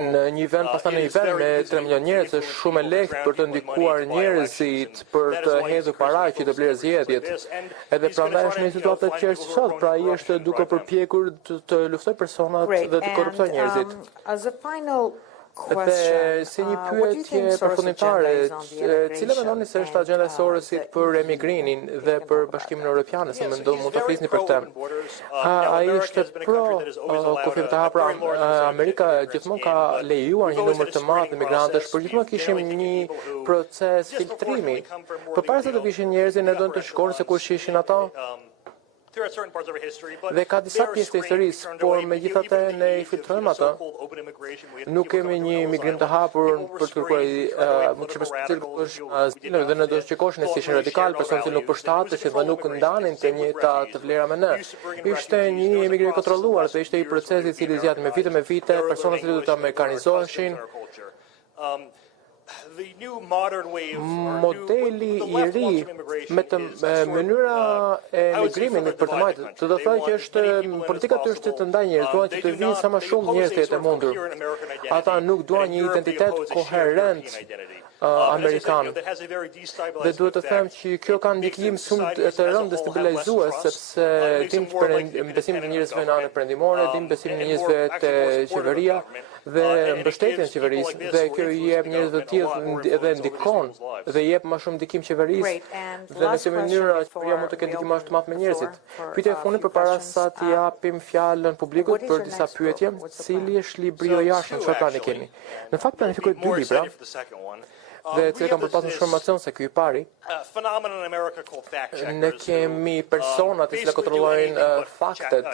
Në një vend, pastaj në një vend me 3 milion njerëz është shumë e lehtë për të ndikuar njerëzit për të hedhur para që të blerë zgjedhjet. Edhe prandaj është një situatë të çështë sot, pra ai është duke përpjekur të luftojë personat dhe të korruptojë njerëzit. Dhe si një pyetje përfundimtare, cila mendoni se është agjenda e Sorosit për emigrinin dhe për Bashkimin Evropian, se mund të flisni për këtë? Ai është pro kufijtë të hapura. Amerika gjithmonë ka lejuar një numër të madh emigrantësh, por gjithmonë kishim një proces filtrimi. Përpara se të vishin njerëzit, ne donim të shikonin se kush ishin ata. Dhe ka disa pjesë të historisë, por megjithatë ne i filtrojmë ata. Nuk kemi një migrim të hapur për të kërkuar dhe ne do të shikoshin se ishin radikal, personat që nuk përshtateshin dhe nuk ndanin të njëjta të vlera me ne. Ishte një emigrim kontrolluar, dhe ishte një proces i cili zgjat me vite, personat që do të amerikanizoheshin. Modeli i ri me mënyra e emigrimit për të majtë, do të thotë që është politika e është të ndajë njerëz, duan që të vinë sa më shumë njerëz të jetë mundur. Ata nuk duan një identitet koherent amerikan. Dhe duhet të them që kjo ka ndikim shumë të rëndë destabilizues, sepse dim besimin e njerëzve në anën perëndimore, dim besimin e njerëzve te qeveria dhe mbështetjen e qeverisë, dhe kjo i jep njerëzve të tillë edhe ndikon dhe jep më shumë ndikim qeverisë dhe në këtë mënyrë qeveria mund të ketë ndikim më të madh me njerëzit. Pyetja e fundit përpara sa të japim fjalën publikut për disa pyetje, cili është libri i jashtëm, çfarë plani keni? Në fakt planifikoj 2 libra. dhe cilë kam përpasur informacion se ky I pari. Phenomenon in America called fact checkers. Ne kemi persona të cilët kontrollojnë faktet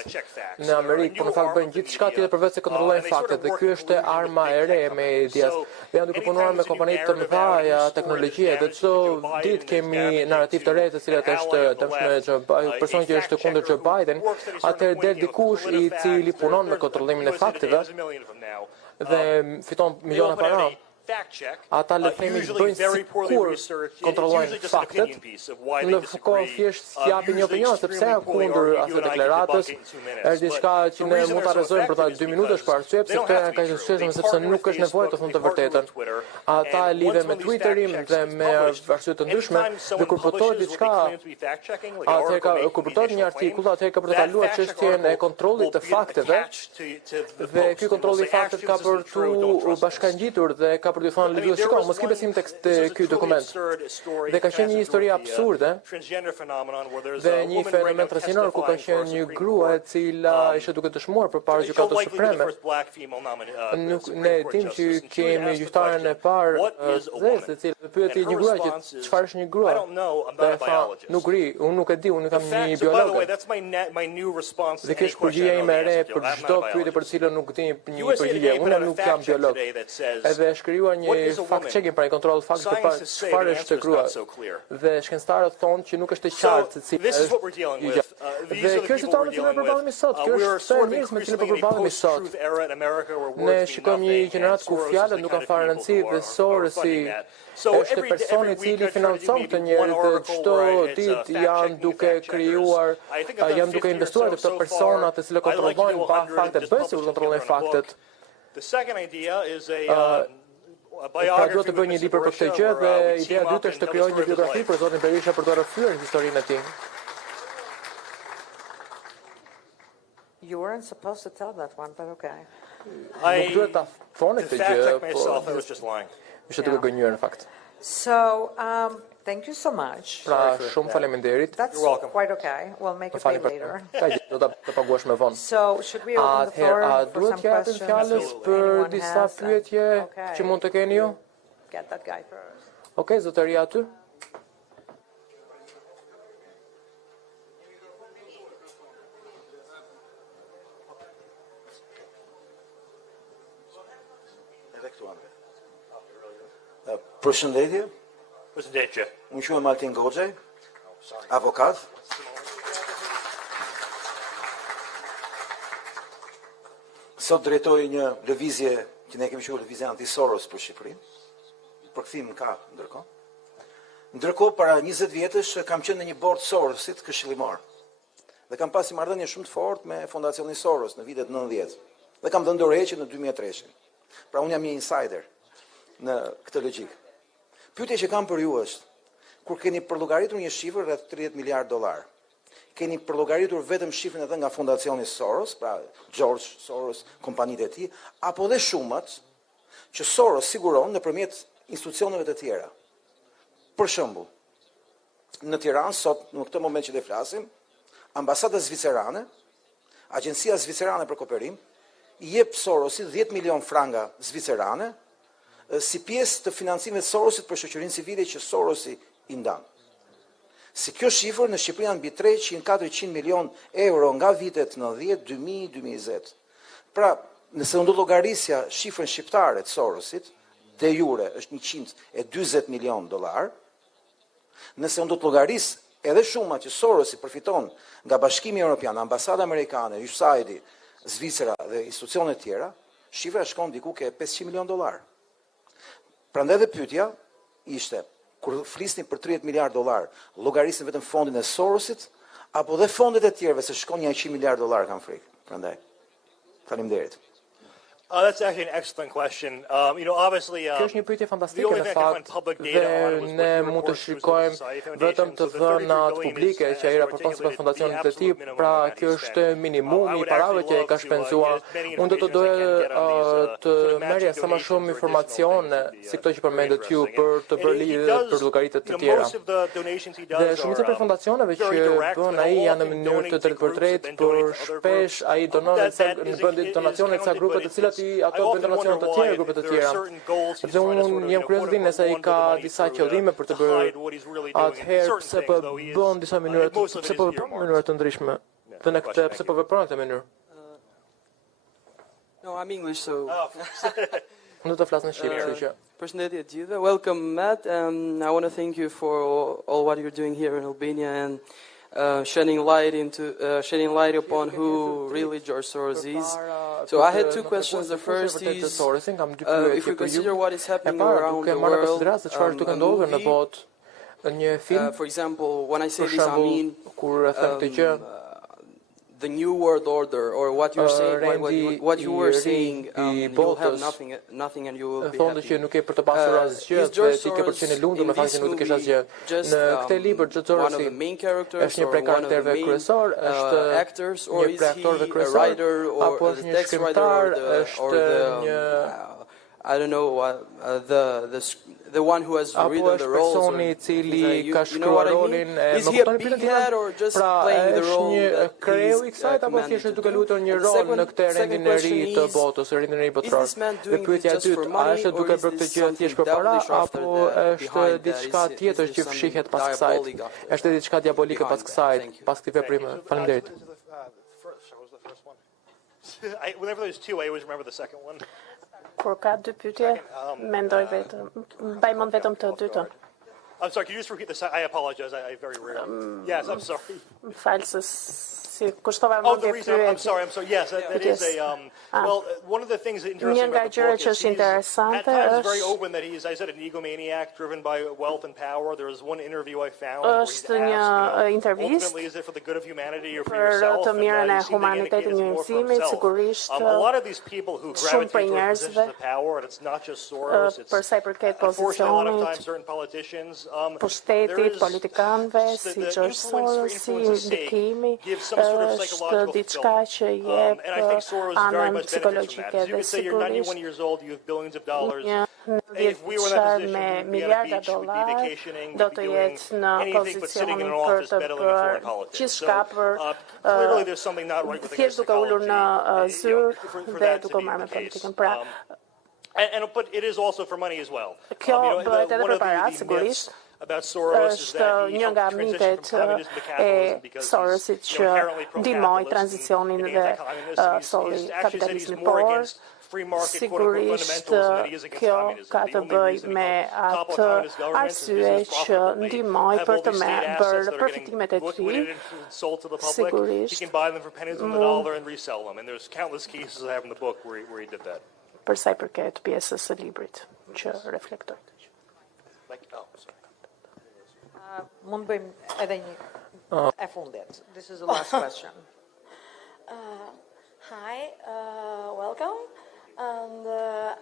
në Amerikë, por në fakt bëjnë gjithçka tjetër përveç se kontrollojnë faktet. Dhe ky është arma e re me medias. Dhe janë duke punuar me kompani të mëdha teknologjie. Dhe çdo ditë kemi narrativ të re të cilat është dëmshme personi që është kundër Joe Biden, atëherë del dikush I cili punon me kontrollimin e fakteve dhe fiton miliona para. Ata le të themi bëjnë sikur kontrollojnë faktet, në kohë thjesht japin një opinion sepse janë kundër asaj deklaratës, është diçka që ne mund ta rrezojmë për ta 2 minuta për arsye pse këto janë kaq të shëshme sepse nuk është nevojë të thonë të vërtetën. Ata e lidhen me Twitterin dhe me arsye të ndryshme, dhe kur botohet diçka, atëherë kur botohet një artikull, atëherë ka për të kaluar çështjen e kontrollit të fakteve, dhe ky kontroll I faktet ka për tu bashkangjitur dhe ka për të thonë lëvizje, shikoj, mos ke besim tek ky dokument. Dhe ka qenë një histori absurde dhe një fenomen transgjener ku ka qenë një grua e cila ishte duke dëshmuar përpara gjykatës supreme. Ne dim që kemi gjyqtaren e parë dhe e cila pyeti një grua që çfarë është një grua. Dhe tha, unë nuk e di, unë kam një biologe. Dhe kjo është përgjigjja ime e re për çdo pyetje për cilën nuk di një përgjigje. Unë nuk jam biolog. Edhe shkruaj një fact-checking pra I kontroll faktet për çfarë është grua. Dhe shkencëtarët thonë që nuk është e qartë se cila është. Dhe kjo është situata që ne përballemi sot. Kjo është njerëz me cilën përballemi sot. Ne shikojmë një gjenerat ku fjalët nuk kanë fare rëndësi dhe Sorosi është personi I cili financon këtë njerëz dhe çdo ditë janë duke krijuar, janë duke investuar te këto persona të cilët kontrollojnë pa fakte, bëjnë si kontrollojnë faktet. Pra duhet të bëjë një libër për këtë gjë dhe ideja e dytë është të krijojë një biografi për zotin Berisha për të rrëfyer historinë e tij. You weren't supposed to tell that one, but okay. Nuk duhet ta thonë këtë gjë, po ishte duke gënjur në fakt. So, thank you so much. Pra shumë faleminderit. That's quite okay. We'll make it pay later. Ka gjë, do ta paguash me vonë. So, should we open the floor for duhet some japim questions? fjalës për disa pyetje që mund të keni ju? Get that guy first. Okej, zotëria aty. Përshëndetje. Përshëndetje. Unë quhem Martin Goxhaj, avokat. Sot drejtoj një lëvizje që ne kemi quajtur lëvizje anti-Soros për Shqipërinë. Përkthim ka ndërkohë. Ndërkohë para 20 vjetësh kam qenë në një bord Sorosit këshillimor. Dhe kam pasur marrëdhënie shumë të fortë me fondacionin Soros në vitet 90. Dhe kam dhënë dorëheqje në 2003. Pra unë jam një insider në këtë logjikë. Pyetja që kam për ju është, kur keni përllogaritur një shifër rreth 30 miliard dollar, keni përllogaritur vetëm shifrin e dhënë nga fondacioni Soros, pra George Soros, kompanitë e tij, apo dhe shumat që Soros siguron nëpërmjet institucioneve të tjera. Për shembull, në Tiranë sot, në këtë moment që ne flasim, ambasada zvicerane, agjencia zvicerane për kooperim, I jep Sorosit 10 milion franga zvicerane si pjesë të financimit të Sorosit për shoqërinë civile që Sorosi I ndan. Si kjo shifër në Shqipëri janë mbi 300-400 milion euro nga vitet 90, 2000, 2020. Pra, nëse unë do llogarisja shifrën shqiptare të Sorosit, de jure është 140 milion dollar, nëse unë do të llogaris edhe shuma që Sorosi përfiton nga Bashkimi Evropian, Ambasada Amerikane, USAID, Zvicra dhe institucionet tjera, shifra shkon diku ke 500 milion dollar. Prandaj dhe pyetja ishte, kur flisni për 30 miliard dollar, llogarisni vetëm fondin e Sorosit, apo dhe fondet e tjerëve se shkon 100 miliard dollar kanë frikë. Prandaj, faleminderit. That's actually an excellent question. Obviously, Kjo është një pyetje fantastike në fakt dhe ne mund të shikojmë vetëm të dhënat publike që ai raporton sipas fondacionit të tij, pra kjo është minimumi I parave që ai ka shpenzuar. Unë do të doja të merrja sa më shumë informacione si këto që përmendet ju për të bërë lidhje për llogaritë të tjera. Dhe shumica e fondacioneve që bën ai janë në mënyrë të drejtpërtret, por shpesh ai donon në bën donacione ca grupe të cilat ato vendanacione të tjera, grupe të tjera. Dhe unë jam kurioz të di nëse ai ka disa qëllime për të bërë atëherë pse po bën disa mënyra, pse po vepron në mënyra të ndryshme. Dhe në këtë pse po vepron në këtë mënyrë. No, I'm English, so. Unë do të flas në shqip, kështu që. Përshëndetje të gjithëve. Welcome, Matt. I want to thank you for all what you're doing here in Albania and shedding light upon who really George Soros is. So I had two questions. The first is, if you consider what is happening around the world, for example, when I say this, I mean the new world order, or what you're saying, what you were saying, you'll have nothing and you will be happy. Is George Soros in this movie just one of the main characters or one of the main actors, or is he a writer or the text writer or the I don't know, the one who has written the roles. You know what I mean? Is he a big head or just playing the role that he's commanded to do? Second question is this man doing it just for money, or is this something devilish after that behind that? Is some diabolic behind that? Thank you. Whenever there's two, I always remember the second one. Kur ka dy pyetje, mendoj vetëm, mbaj mend vetëm të dytën. I'm sorry, can you just repeat this? I apologize. I very rarely. Yes, I'm sorry. Si kushtova mendje pyetje. I'm sorry. Yes, that is a well, one of the things that interesting about the book is he's at times very open that he's, I said, an egomaniac driven by wealth and power. There was one interview I found where he's asked, ultimately, is it for the good of humanity or for yourself? And he seemed to indicate it's more for himself. A lot of these people who gravitate towards positions of power, and it's not just Soros, it's unfortunately a lot of times certain politicians, pushtetit, politikanëve, si George Sorosi, ndikimi, është diçka që jep anën psikologjike dhe sigurisht një me miliarda dollar do të jetë në pozicionin për të bërë gjithçka për thjesht duke ulur në zyrë dhe duke marrë me politikën. Pra, but it is also for money as well. Kjo bëhet edhe për para, sigurisht. Është një nga mitet e Sorosit që ndihmoi tranzicionin dhe solli kapitalizmin, por sigurisht kjo ka të bëjë me atë arsye që ndihmoi për të bërë përfitimet e tij. Sigurisht për sa i përket pjesës së librit që reflektoi. Mund bëjmë edhe një e fundit. This is the last question. Hi, welcome. And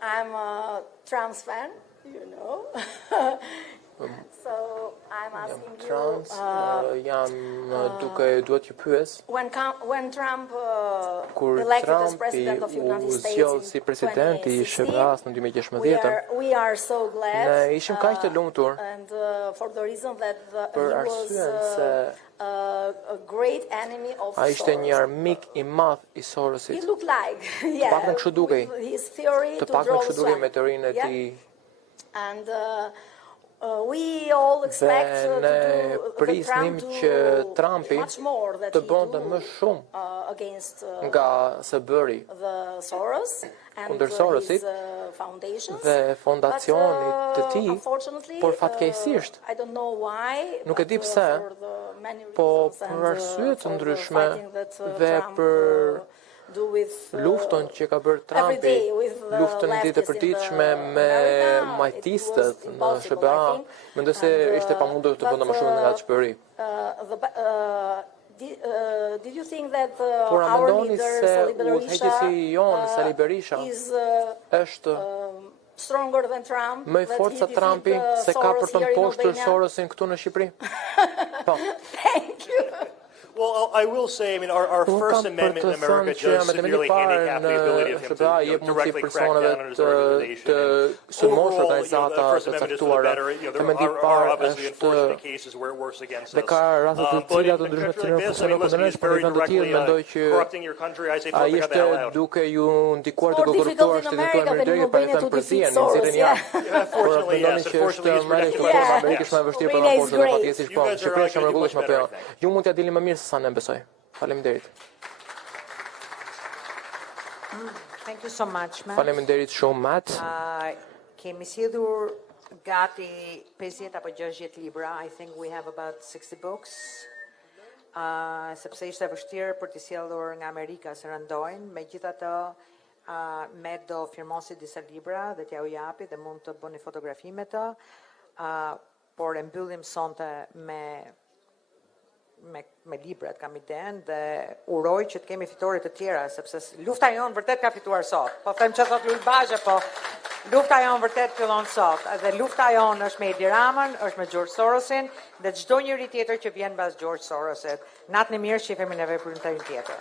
I'm a trans fan, you know. So I'm asking you. Duhet ju pyes. When Trump Kur elected as Trumpi president of the United u States zgjoll si presidenti i SHQA-s në 2016, we are so glad. ne ishim kaq të lumtur And for the reason that për he was arsyen se a great enemy of ai ishte një Soros. armik i madh i He Sorosit. looked like, yeah, paktën kështu dukej. with his theory Të to paktën draw kështu dukej me swamp. teorinë e Yeah. tij. And we all expect Dhe ne prisnim që Trumpi much more that të he bënte do, më shumë against nga se bëri the Soros and kundër Sorosit his foundations. dhe fondacionit të tij, Unfortunately, por fatkeqësisht I don't know why, nuk e di but, pse, for the many po reasons për and, arsye të for the ndryshme fighting that, dhe Trump, për do with, luftën që ka bërë every Trumpi, day with the luftën e ditë e leftists përditshme in me America, majtistët it was në impossible, SBA, I think. mendoj se And, ishte pamundur të bënte më shumë nga atë që bëri. Did you think that Por a our mendoni leader, se Sali Berisha, udhëheqësi jon, Sali Berisha, is është stronger than Trump? më i that fortë he sa defeat, Trumpi se ka Soros për të here in mposhtur Albania? Sorosin këtu në Shqipëri? Po. Thank you. Well, I will say, I mean, our First Amendment in America does severely handicap the ability of him to directly crack down on his organization. Overall, the First Amendment is for the better. There are obviously unfortunate cases where it works against us. But in a country like this, I mean, listen, he's very directly corrupting your country. I say, throw the guy out. Duke ju ndikuar të korruptuar shtetin amerikan për të përzihen, nxirren jashtë. Unfortunately, yes. Unfortunately, he's ridiculous. Amerikës më e vështirë për raportet e fatkeqësisht po. Shqipëria është më rregullueshme apo jo? Ju mund t'ia dilni më mirë se sa ne besoj. Faleminderit. Thank you so much, Matt. Faleminderit shumë, Matt. Kemi sjellur gati 50 apo 60 libra. I think we have about 60 books. Sepse ishte vështirë për të sjellur nga Amerika se rëndojnë, megjithatë Matt do firmosi disa libra dhe t'ja u japi dhe mund të bëni fotografi me të. Por e mbyllim sonte me librat, kam iden, dhe uroj që të kemi fitore të tjera, sepse lufta jonë vërtet ka fituar sot. Po them që thot Lull Basha, po lufta jonë vërtet fillon sot. Dhe lufta jonë është me Edi Ramën, është me George Sorosin, dhe çdo njëri tjetër që vjen pas George Sorosit. Natën e mirë, shihemi neve për një tjetër.